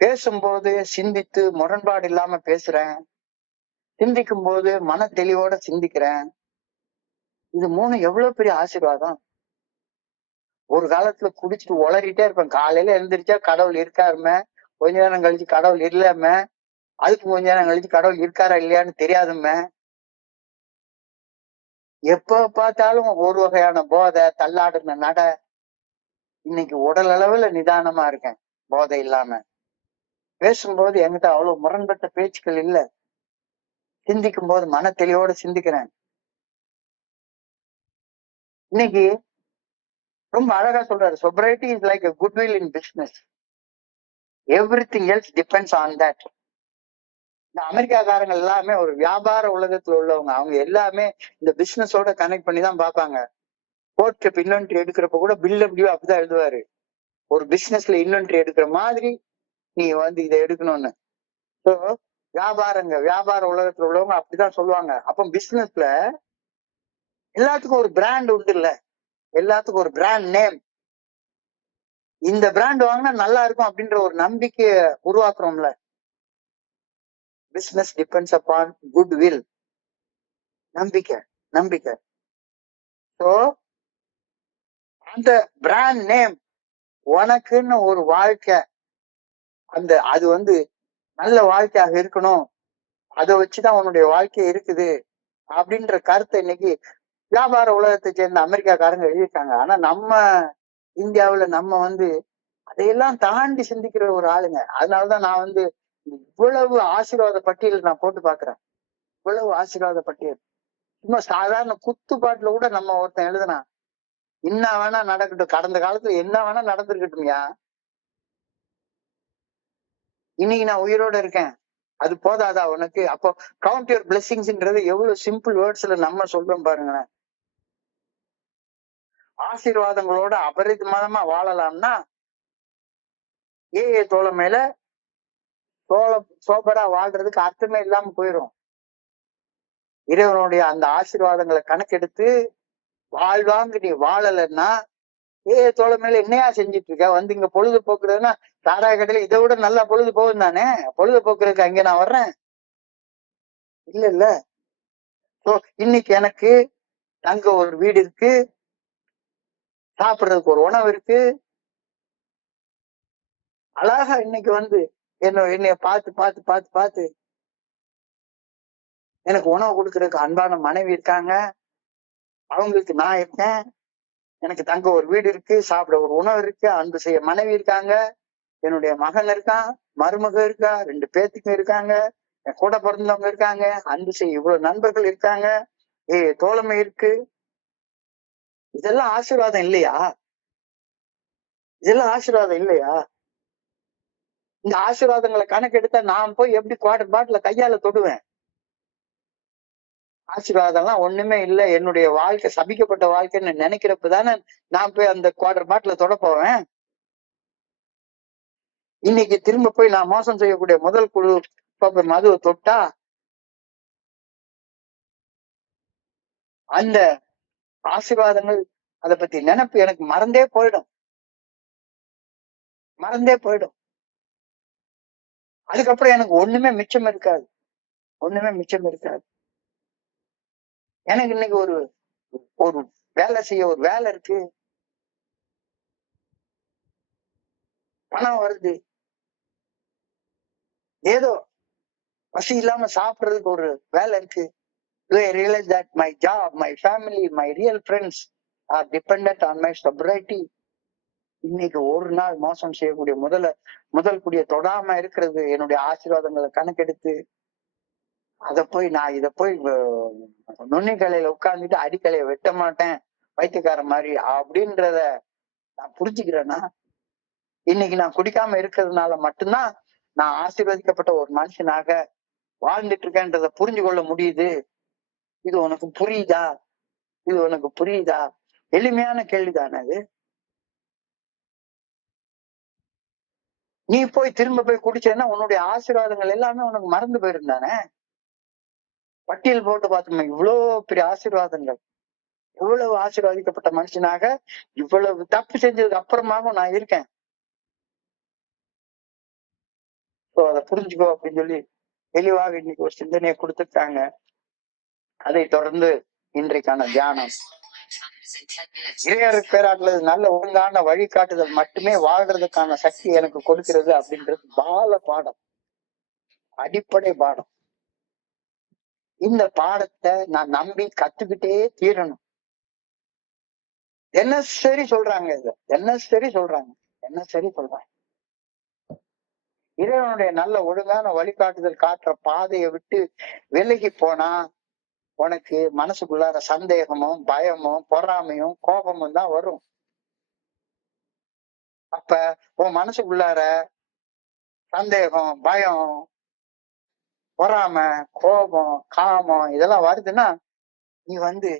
பேசும்போது சிந்தித்து முரண்பாடு இல்லாம பேசுறேன். சிந்திக்கும் போது மன தெளிவோட சிந்திக்கிறேன். இது 3 எவ்வளவு பெரிய ஆசீர்வாதம். ஒரு காலத்துல குடிச்சிட்டு உளறிட்டே இருப்பேன். காலையில எழுந்திரிச்சா கடவுள் இருக்காருமே, கொஞ்ச நேரம் கழிச்சு கடவுள் இல்லமே, அதுக்கு கொஞ்ச நேரம் கழிச்சு கடவுள் இருக்காரா இல்லையான்னு தெரியாதுமே. எப்ப பார்த்தாலும் ஒரு வகையான போதை, தள்ளாடுன நட. இன்னைக்கு உடல் அளவுல நிதானமா இருக்கேன், போதை இல்லாம. பேசும்போது என்கிட்ட அவ்வளவு முரண்பட்ட பேச்சுக்கள் இல்ல. சிந்திக்கும் போது மன தெளிவோட சிந்திக்கிறேன். இன்னைக்கு ரொம்ப அழகா சொல்றாரு, sobriety is like a goodwill in business. Everything else depends on that. இந்த அமெரிக்காக்காரங்க எல்லாமே ஒரு வியாபார உலகத்துல உள்ளவங்க. அவங்க எல்லாமே இந்த பிசினஸோட கனெக்ட் பண்ணி தான் பார்ப்பாங்க. கோர்ட் இன்வென்ட்ரி எடுக்கிறப்ப கூட பில் அப்படிதான் எழுதுவாரு. ஒரு பிசினஸ்ல இன்வென்ட்ரி எடுக்கிற மாதிரி நீ இதை எடுக்கணும்னு. ஸோ வியாபார உலகத்துல உள்ளவங்க அப்படிதான் சொல்லுவாங்க. அப்ப பிசினஸ்ல எல்லாத்துக்கும் ஒரு பிராண்ட் உண்டு இல்ல, எல்லாத்துக்கும் ஒரு பிராண்ட் நேம். இந்த பிராண்ட் வாங்கினா நல்லா இருக்கும் அப்படின்ற ஒரு நம்பிக்கைய உருவாக்குறோம்ல. Business depends upon goodwill. நம்பிக்கை, நம்பிக்கை. சோ அந்த பிராண்ட் நேம், உனக்குன்னு ஒரு வாழ்க்கை, அது வந்து நல்ல வாழ்க்கையாக இருக்கணும், அதை வச்சுதான் உன்னுடைய வாழ்க்கை இருக்குது அப்படின்ற கருத்தை இன்னைக்கு வியாபார உலகத்தை சேர்ந்த அமெரிக்காக்காரங்க எழுதியிருக்காங்க. ஆனா நம்ம இந்தியாவுல நம்ம வந்து அதையெல்லாம் தாண்டி சிந்திக்கிற ஒரு ஆளுங்க. அதனாலதான் நான் வந்து இவ்வளவு ஆசீர்வாத பட்டியல் நான் போட்டு பாக்குறேன். இவ்வளவு ஆசீர்வாத பட்டியல். சும்மா சாதாரண குத்துப்பாட்டுல கூட நம்ம ஒருத்தன் எழுதுனா, என்ன வேணா நடக்கட்டும், கடந்த காலத்துல என்ன வேணா நடந்திருக்கட்டும்யா, இன்னைக்கு நான் உயிரோட இருக்கேன், அது போதாதா உனக்கு? அப்போ கவுண்ட் யுவர் பிளெஸிங்ஸ்ன்றது எவ்வளவு சிம்பிள் வேர்ட்ஸ்ல நம்ம சொல்றோம் பாருங்களேன். ஆசீர்வாதங்களோட அபரிதமா வாழலாம்னா தோழமையில சோபரா வாழ்றதுக்கு அர்த்தமே இல்லாம போயிரும். இறைவனுடைய அந்த ஆசீர்வாதங்களை கணக்கெடுத்து வாழ்வாங்க நீ வாழலைன்னா, தோழமையில என்னையா செஞ்சிட்டு இருக்க? வந்து இங்க பொழுது போக்குறதுன்னா தாராய கடையில இதை விட நல்லா பொழுது போகும் தானே. பொழுது போக்குறதுக்கு அங்க நான் வர்றேன் இல்ல இல்ல. இன்னைக்கு எனக்கு தங்க ஒரு வீடு இருக்கு, சாப்பிடுறதுக்கு ஒரு உணவு இருக்கு, அழகா இன்னைக்கு வந்து என்னைய பார்த்து பார்த்து பார்த்து பார்த்து எனக்கு உணவு கொடுக்கறதுக்கு அன்பான மனைவி இருக்காங்க, அவங்களுக்கு நான் இருக்கேன், எனக்கு தங்க ஒரு வீடு இருக்கு, சாப்பிட ஒரு உணவு இருக்கு, அன்பு செய்ய மனைவி இருக்காங்க, என்னுடைய மகன் இருக்கான், மருமக இருக்கா, 2 பேத்துக்கும் இருக்காங்க, என் கூட பிறந்தவங்க இருக்காங்க, அன்பு செய்ய இவ்வளவு நண்பர்கள் இருக்காங்க, தோழமை இருக்கு. இதெல்லாம் ஆசீர்வாதம் இல்லையா? இதெல்லாம் ஆசீர்வாதம் இல்லையா? இந்த ஆசீர்வாதங்களை கணக்கெடுத்தா நான் போய் எப்படி குவார்டர் பாட்டில கையால தொடுவேன்? ஆசீர்வாதம்லாம் ஒண்ணுமே இல்லை, என்னுடைய வாழ்க்கை சபிக்கப்பட்ட வாழ்க்கைன்னு நினைக்கிறப்பதானே நான் போய் அந்த குவார்டர் பாட்டில தொட போவேன். இன்னைக்கு திரும்ப போய் நான் மோசம் செய்யக்கூடிய முதல் குழு மதுவை தொட்டா அந்த ஆசீர்வாதங்கள், அதை பத்தி நினைப்பு எனக்கு மறந்தே போயிடும். அதுக்கப்புறம் எனக்கு ஒண்ணுமே மிச்சம் இருக்காது. எனக்கு இன்னைக்கு ஒரு வேலை செய்ய ஒரு வேலை இருக்கு, பணம் வருது, ஏதோ பசி இல்லாம சாப்பிடுறதுக்கு ஒரு வேலை இருக்கு. I realize that my job, my family, my real friends are dependent on my sobriety. இன்னைக்கு ஒரு நாள் மோசம் செய்யக்கூடிய முதல் கூடிய தொடாம இருக்கிறது என்னுடைய ஆசீர்வாதங்களை கணக்கெடுத்து இதை போய் நுண்ணி கலையில உட்கார்ந்துட்டு அடிக்கலையை வெட்ட மாட்டேன் வைத்தியக்கார மாதிரி அப்படின்றத நான் புரிஞ்சுக்கிறேன்னா, இன்னைக்கு நான் குடிக்காம இருக்கிறதுனால மட்டும்தான் நான் ஆசீர்வதிக்கப்பட்ட ஒரு மனுஷனாக வாழ்ந்துட்டு இருக்கேன்றத புரிஞ்சு கொள்ள முடியுது. இது உனக்கு புரியுதா? எளிமையான கேள்விதானே அது. நீ போய் திரும்ப போய் குடிச்சேன்னா உன்னுடைய ஆசீர்வாதங்கள் எல்லாமே உனக்கு மறந்து போயிருந்தானே. பட்டியல் போட்டு பார்த்தோம்னா இவ்வளவு பெரிய ஆசீர்வாதங்கள், எவ்வளவு ஆசீர்வாதிக்கப்பட்ட மனுஷனாக இவ்வளவு தப்பு செஞ்சதுக்கு அப்புறமாவும் நான் இருக்கேன். அதை புரிஞ்சுக்கோ அப்படின்னு சொல்லி தெளிவாக இன்னைக்கு ஒரு சிந்தனையை கொடுத்துருக்காங்க. அதை தொடர்ந்து இன்றைக்கான தியானம், இறையர் பேராட்டுறது நல்ல ஒழுங்கான வழிகாட்டுதல் மட்டுமே வாழ்றதுக்கான சக்தி எனக்கு கொடுக்கிறது அப்படின்றது பாடம், அடிப்படை பாடம். இந்த பாடத்தை நான் நம்பி கத்துக்கிட்டே தீரணும். என்ன சரி சொல்றாங்க, இறைவனுடைய நல்ல ஒழுங்கான வழிகாட்டுதல் காட்டுற பாதையை விட்டு விலகி போனா உனக்கு மனசுக்குள்ளார சந்தேகமும் பயமும் பொறாமையும் கோபமும் தான் வரும். அப்ப உன் மனசுக்குள்ளார சந்தேகம், பயம், பொறாமை, கோபம், காமம் இதெல்லாம் வருதுன்னா நீ வந்து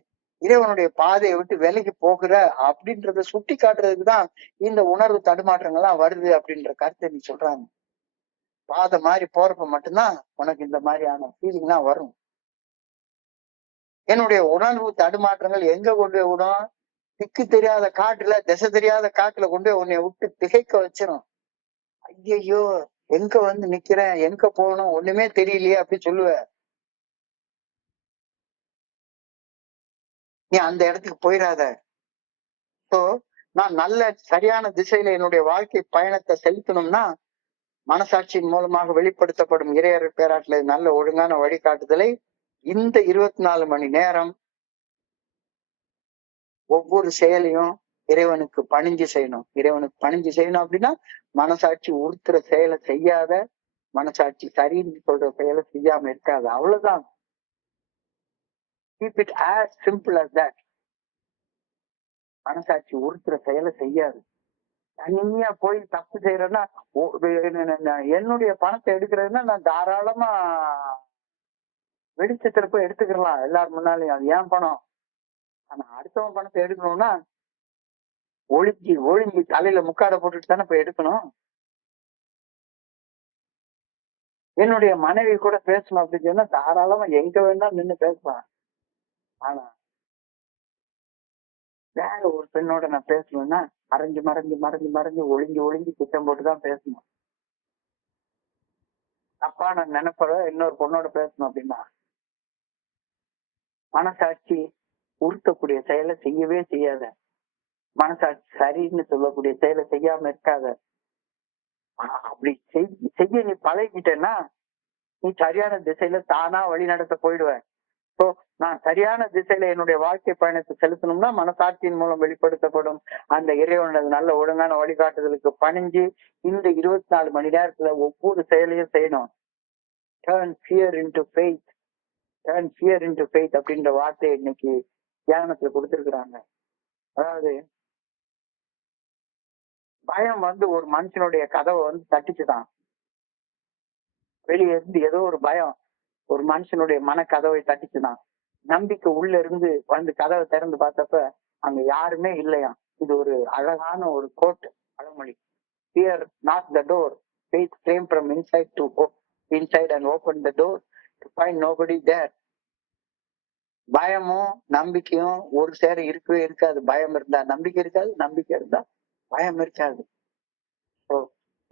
இறைவனுடைய பாதையை விட்டு விலகி போகிற அப்படின்றத சுட்டி காட்டுறதுக்கு தான் இந்த உணர்வு தடுமாற்றங்கள்லாம் வருது அப்படின்ற கருத்தை நீ சொல்றாங்க. பாதை மாதிரி போறப்ப மட்டும்தான் உனக்கு இந்த மாதிரியான ஃபீலிங்லாம் வரும். என்னுடைய உணர்வு தடுமாற்றங்கள் எங்க கொண்டு போய் விடும்? திக்கு தெரியாத காட்டுல, திசை தெரியாத காட்டுல கொண்டு போய் உன்னை விட்டு திகைக்க வச்சிரும். ஐயையோ, எங்க வந்து நிக்கிறேன், எங்க போகணும், ஒண்ணுமே தெரியலையே அப்படி சொல்லுவ. நீ அந்த இடத்துக்கு போயிடாத. சோ நான் நல்ல சரியான திசையில என்னுடைய வாழ்க்கை பயணத்தை செலுத்தணும்னா, மனசாட்சியின் மூலமாக வெளிப்படுத்தப்படும் இறையருள் பேராற்றலை நல்ல ஒழுங்கான வழிகாட்டுதலை இந்த 24 மணி நேரம் ஒவ்வொரு செயலையும் இறைவனுக்கு பணிஞ்சு செய்யணும். இறைவனுக்கு பணிஞ்சு செய்யணும் அப்படின்னா, மனசாட்சி உறுத்துற செயலை செய்யாத, மனசாட்சி சரின்னு சொல்ற செயலை செய்யாம இருக்காது. அவ்வளவுதான். Keep it as simple as that. மனசாட்சி உறுத்துற செயலை செய்யாது. தனியா போய் தப்பு செய்யறேன்னா, என்னுடைய பணத்தை எடுக்கிறதுன்னா நான் தாராளமா வெளிச்சத்துல போய் எடுத்துக்கலாம் எல்லாரும் முன்னாலையும். அது ஏன் பணம். ஆனா அடுத்தவன் பணத்தை எடுக்கணும்னா ஒளிஞ்சி ஒளிஞ்சி தலையில முக்காட போட்டுட்டு தானே போய் எடுக்கணும். என்னுடைய மனைவி கூட பேசணும் அப்படின்னு சொன்னா தாராளமா எங்க வேணா நின்னு பேசலாம். ஆனா வேற ஒரு பெண்ணோட நான் பேசணும்னா மறைஞ்சு மறைஞ்சு மறைஞ்சு மறைஞ்சு ஒளிஞ்சு ஒளிஞ்சு குத்தம் போட்டுதான் பேசணும். அப்பா நான் நினைப்பத இன்னொரு பொண்ணோட பேசணும் அப்படின்னா மனசாட்சி உறுத்தக்கூடிய செயலை செய்யவே செய்யாத. மனசாட்சி சரின்னு சொல்லக்கூடிய செயலை செய்யாம இருக்காத. அப்படி செய்ய நீ பழகிட்டேன்னா நீ சரியான திசையில தானா வழி நடத்த போயிடுவ. ஸோ நான் சரியான திசையில என்னுடைய வாழ்க்கை பயணத்தை செலுத்தணும்னா மனசாட்சியின் மூலம் வெளிப்படுத்தப்படும் அந்த இறைவனது நல்ல ஒழுங்கான வழிகாட்டுதலுக்கு பணிஞ்சு இந்த 24 மணி நேரத்துல ஒவ்வொரு செயலையும் செய்யணும். Turn fear into faith. Turn fear into faith அப்படின்ற வார்த்தையை இன்னைக்கு தியானத்துல கொடுத்திருக்கிறாங்க. அதாவது பயம் வந்து ஒரு மனுஷனுடைய கதவை வந்து தட்டிச்சுதான். வெளியே இருந்து ஏதோ ஒரு பயம் ஒரு மனுஷனுடைய மன கதவை தட்டிச்சுதான். நம்பிக்கை உள்ள இருந்து வந்து கதவை திறந்து பார்த்தப்ப அங்க யாருமே இல்லையா. இது ஒரு அழகான ஒரு கோட் பழமொழி. Fear not the door. Faith came from inside to inside and opened the door to find nobody there. பயமும் நம்பிக்கையும் ஒரு சேர இருக்கவே இருக்காது. பயம் இருந்தா நம்பிக்கை இருக்காது, நம்பிக்கை இருந்தா பயம் இருக்காது. So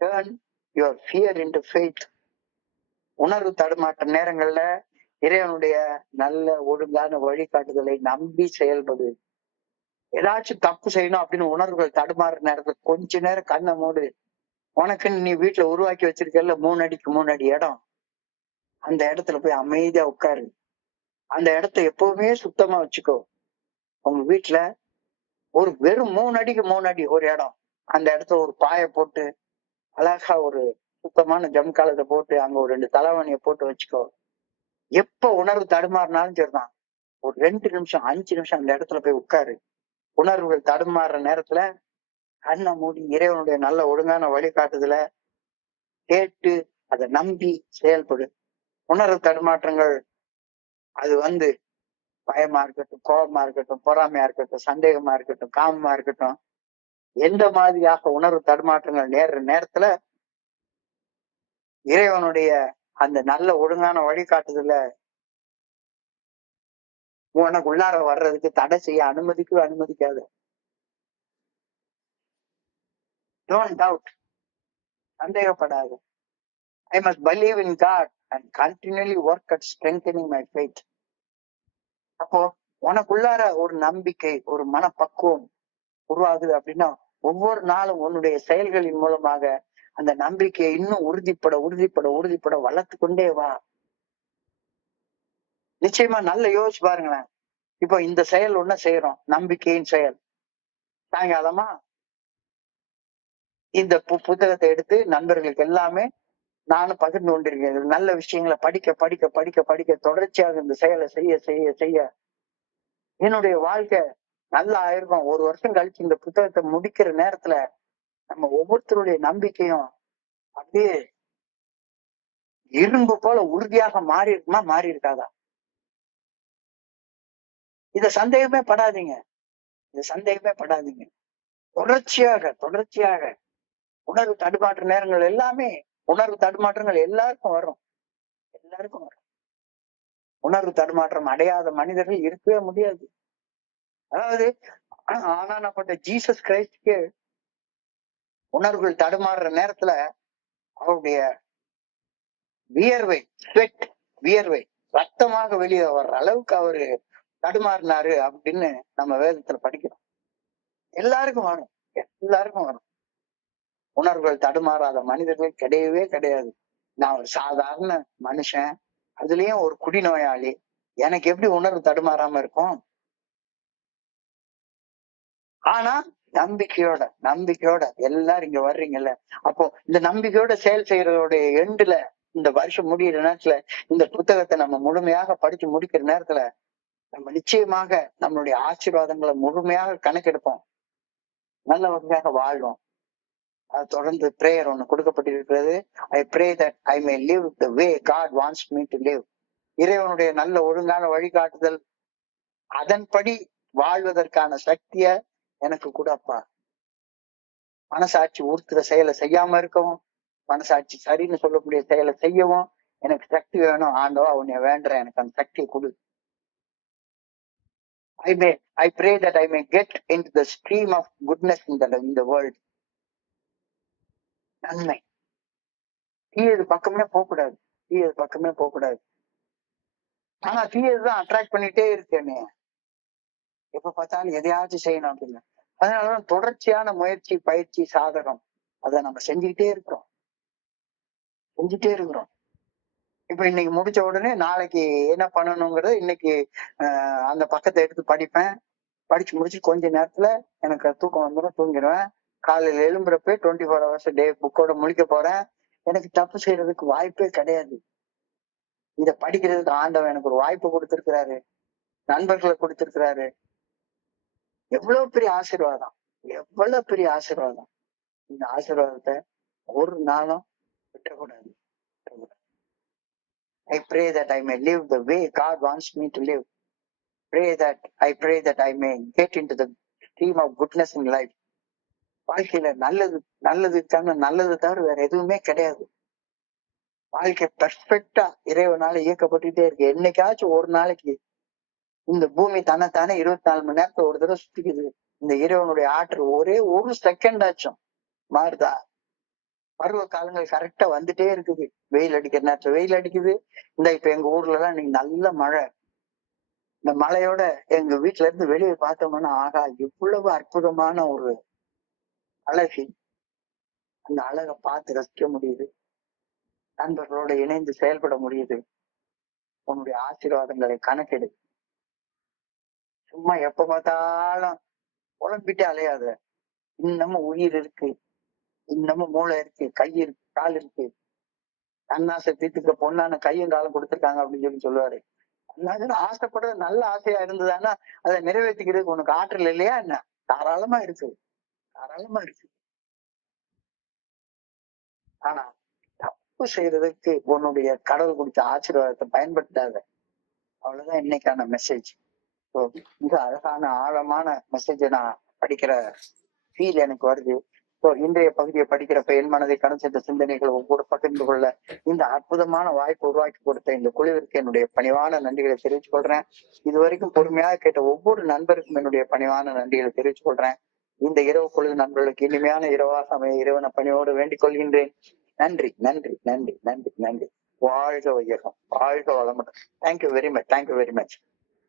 turn your fear into faith. உணர்வு தடுமாற்ற நேரங்கள்ல இறைவனுடைய நல்ல ஒழுங்கான வழிகாட்டுதலை நம்பி செயல்படு. ஏதாச்சும் தப்பு செய்யணும் அப்படின்னு உணர்வுகள் தடுமாறுற நேரத்துல கொஞ்ச நேரம் கண்ணை மூடு. உனக்குன்னு நீ வீட்டுல உருவாக்கி வச்சிருக்கல 3 அடிக்கு 3 அடி இடம், அந்த இடத்துல போய் அமைதியா உட்காரு. அந்த இடத்த எப்பவுமே சுத்தமா வச்சுக்கோ. உங்க வீட்டுல ஒரு வெறும் 3 அடிக்கு 3 அடி ஒரு இடம், அந்த இடத்துல ஒரு பாயை போட்டு அழகா ஒரு சுத்தமான ஜம்காலத்தை போட்டு அங்க ஒரு 2 தலைவணியை போட்டு வச்சுக்கோ. எப்ப உணர்வு தடுமாறினாலும் சரிதான், ஒரு 2 நிமிஷம் 5 நிமிஷம் அந்த இடத்துல போய் உட்காரு. உணர்வுகள் தடுமாறுற நேரத்துல கண்ணை மூடி இறைவனுடைய நல்ல ஒழுங்கான வழிகாட்டுதல கேட்டு அதை நம்பி செயல்படு. உணர்வு தடுமாற்றங்கள் அது வந்து பயமா இருக்கட்டும், கோபமா இருக்கட்டும், பொறாமையா இருக்கட்டும், சந்தேகமா இருக்கட்டும், காமமா இருக்கட்டும், எந்த மாதிரியாக உணர்வு தடுமாற்றங்கள் நேர்ற நேரத்துல இறைவனுடைய அந்த நல்ல ஒழுங்கான வழிகாட்டுதல உனக்கு உள்ளார வர்றதுக்கு தடை செய்ய அனுமதிக்காது. Don't doubt. சந்தேகப்படாது. I must believe in God and continually work at strengthening my faith. அப்போ உனக்குள்ளார ஒரு நம்பிக்கை, ஒரு மனப்பக்குவம் உருவாகுது அப்படின்னா ஒவ்வொரு நாளும் உன்னுடைய செயல்களின் மூலமாக அந்த நம்பிக்கையை இன்னும் உறுதிப்பட வளர்த்து கொண்டே வா. நிச்சயமா நல்ல யோசிச்சு பாருங்களேன். இப்போ இந்த செயல் ஒண்ணு செய்யறோம், நம்பிக்கையின் செயல். சாயங்காலமா இந்த புத்தகத்தை எடுத்து நண்பர்களுக்கு எல்லாமே நானும் பகிர்ந்து கொண்டிருக்கேன். நல்ல விஷயங்களை படிக்க தொடர்ச்சியாக இந்த செயலை செய்ய என்னுடைய வாழ்க்கை நல்லா ஆயிருக்கும். 1 வருஷம் கழிச்சு இந்த புத்தகத்தை முடிக்கிற நேரத்துல நம்ம ஒவ்வொருத்தருடைய நம்பிக்கையும் அப்படியே இரும்பு போல உறுதியாக மாறி இருக்குமா, மாறி இருக்காதா? இத சந்தேகமே படாதீங்க. தொடர்ச்சியாக உணர்வு தடுமாற்ற நேரங்கள் எல்லாமே உணர்வு தடுமாற்றங்கள் எல்லாருக்கும் வரும். எல்லாருக்கும் வரும். உணர்வு தடுமாற்றம் அடையாத மனிதர்கள் இருக்கவே முடியாது. அதாவது ஆனானப்பட்ட ஜீசஸ் கிரைஸ்டுக்கு உணர்வுகள் தடுமாறுற நேரத்துல அவருடைய வியர்வை, ஸ்வெட், வியர்வை ரத்தமாக வெளியே வர்ற அளவுக்கு அவரு தடுமாறினாரு அப்படின்னு நம்ம வேதத்துல படிக்கிறோம். எல்லாருக்கும் வரும். எல்லாருக்கும் வரும். உணர்வுகள் தடுமாறாத மனிதர்கள் கிடையவே கிடையாது. நான் ஒரு சாதாரண மனுஷன், அதுலயும் ஒரு குடிநோயாளி, எனக்கு எப்படி உணர்வு தடுமாறாம இருக்கும்? ஆனா நம்பிக்கையோட எல்லாரும் இங்க வர்றீங்கல்ல, அப்போ இந்த நம்பிக்கையோட செயல் செய்யறதோடைய எண்டுல, இந்த வருஷம் முடியிற நேரத்துல, இந்த புத்தகத்தை நம்ம முழுமையாக படிச்சு முடிக்கிற நேரத்துல நம்ம நிச்சயமாக நம்மளுடைய ஆசீர்வாதங்களை முழுமையாக கணக்கெடுப்போம். நல்ல வகையாக வாழ்வோம். அது தொடர்ந்து பிரேயர் ஒண்ணு கொடுக்கப்பட்டிருக்கிறது. I pray that I may live the way God wants me to live. இறைவனுடைய நல்ல ஒழுங்கான வழிகாட்டுதல், அதன்படி வாழ்வதற்கான சக்திய எனக்கு கூடப்பா. மனசாட்சி உறுத்துற செயலை செய்யாம இருக்கவும், மனசாட்சி சரின்னு சொல்லக்கூடிய செயலை செய்யவும் எனக்கு சக்தி வேணும். ஆண்டவா உன்னை வேண்டுறேன், எனக்கு அந்த சக்தியை கொடு. I pray that I may get into the stream of goodness in the world. நன்மை தீயது பக்கமே போகக்கூடாது. தீயது பக்கமே போகக்கூடாது. ஆனா தீயதுதான் அட்ராக்ட் பண்ணிட்டே இருக்கேனே, எப்ப பார்த்தாலும் எதையாச்சும் செய்யணும் அப்படின்னு. அதனாலதான் தொடர்ச்சியான முயற்சி, பயிற்சி, சாதகம் அதை நம்ம செஞ்சுக்கிட்டே இருக்கிறோம். இப்ப இன்னைக்கு முடிச்ச உடனே நாளைக்கு என்ன பண்ணணுங்கிறத இன்னைக்கு அந்த பக்கத்தை எடுத்து படிப்பேன். படிச்சு முடிச்சு கொஞ்ச நேரத்துல எனக்கு தூக்கம் வந்துடும், தூங்கிடுவேன். காலையில எழும்புறப்ப 24 hours டே புக்கோட முழிக்க போறேன். எனக்கு தப்பு செய்யறதுக்கு வாய்ப்பே கிடையாது. இத படிக்கிறதுக்கு ஆண்டவன் எனக்கு ஒரு வாய்ப்பு கொடுத்திருக்கிறாரு, நண்பர்களை கொடுத்திருக்கிறாரு. எவ்வளவு பெரிய ஆசீர்வாதம், எவ்வளவு பெரிய ஆசீர்வாதம். இந்த ஆசீர்வாதத்தை ஒரு நாளும் விட்டக்கூடாது. I pray that I may live the way God wants me to live. I pray that I may get into the stream of goodness in life. வாழ்க்கையில நல்லது தவிர வேற எதுவுமே கிடையாது. வாழ்க்கை பெர்ஃபெக்டா இறைவனால இயக்கப்பட்டுட்டே இருக்கு. என்னைக்காச்சும் ஒரு நாளைக்கு இந்த பூமி தன்னைத்தானே 24 மணி நேரத்துல ஒரு தடவை சுத்திக்குது. இந்த இறைவனுடைய ஆற்றல் ஒரே ஒரு செகண்ட் ஆச்சும் மாறுதா? பருவ காலங்கள் கரெக்டா வந்துட்டே இருக்குது. வெயில் அடிக்கிற நேரத்துல வெயில் அடிக்குது. இந்த இப்ப எங்க ஊர்ல எல்லாம் இன்னைக்கு நல்ல மழை. இந்த மழையோட எங்க வீட்டுல இருந்து வெளியே பார்த்தோம்னா, ஆகா இவ்வளவு அற்புதமான ஒரு அழகு. அந்த அழகை பார்த்து ரசிக்க முடியுது. நண்பர்களோட இணைந்து செயல்பட முடியுது. உன்னுடைய ஆசீர்வாதங்களை கணக்கெடு. சும்மா எப்ப பார்த்தாலும் குழம்பிட்டே அலையாத. இன்னமும் உயிர் இருக்கு, இன்னமும் மூளை இருக்கு, கை இருக்கு, கால் இருக்கு. தன்னாசை தீர்த்துக்க பொண்ணான கையும் காலம் கொடுத்துருக்காங்க அப்படின்னு சொல்லுவாரு. ஆசைப்படுறது நல்ல ஆசையா இருந்ததுன்னா அதை நிறைவேற்றிக்கிறதுக்கு உனக்கு ஆற்றல் இல்லையா என்ன? தாராளமா இருக்கு, தாராளமா இருக்கு. ஆனா தப்பு செய்யறதுக்கு உன்னுடைய கடவுள் கொடுத்த ஆசீர்வாதத்தை பயன்படுத்தாத. அவ்வளவுதான் இன்னைக்கான மெசேஜ். மிக அழகான ஆழமான மெசேஜை நான் படிக்கிற ஃபீல் எனக்கு வருது. இன்றைய பகுதியை படிக்கிறப்ப என் மனதை கடந்த சிந்தனைகள் ஒவ்வொரு பகிர்ந்து கொள்ள இந்த அற்புதமான வாய்ப்பு உருவாக்கி கொடுத்த இந்த குழுவிற்கு என்னுடைய பணிவான நன்றிகளை தெரிவித்துக் கொள்றேன். இதுவரைக்கும் பொறுமையாக கேட்ட ஒவ்வொரு நண்பருக்கும் என்னுடைய பணிவான நன்றிகளை தெரிவித்துக் கொள்றேன். இந்த இரவு பொழுது நண்பர்களுக்கு இனிமையான இரவாக அமைய இறைவன பணியோடு வேண்டிக் கொள்கின்றேன். நன்றி, நன்றி, நன்றி, நன்றி, நன்றி. வாழ்க வையகம், வாழ்க வளமுடன். Thank you very much.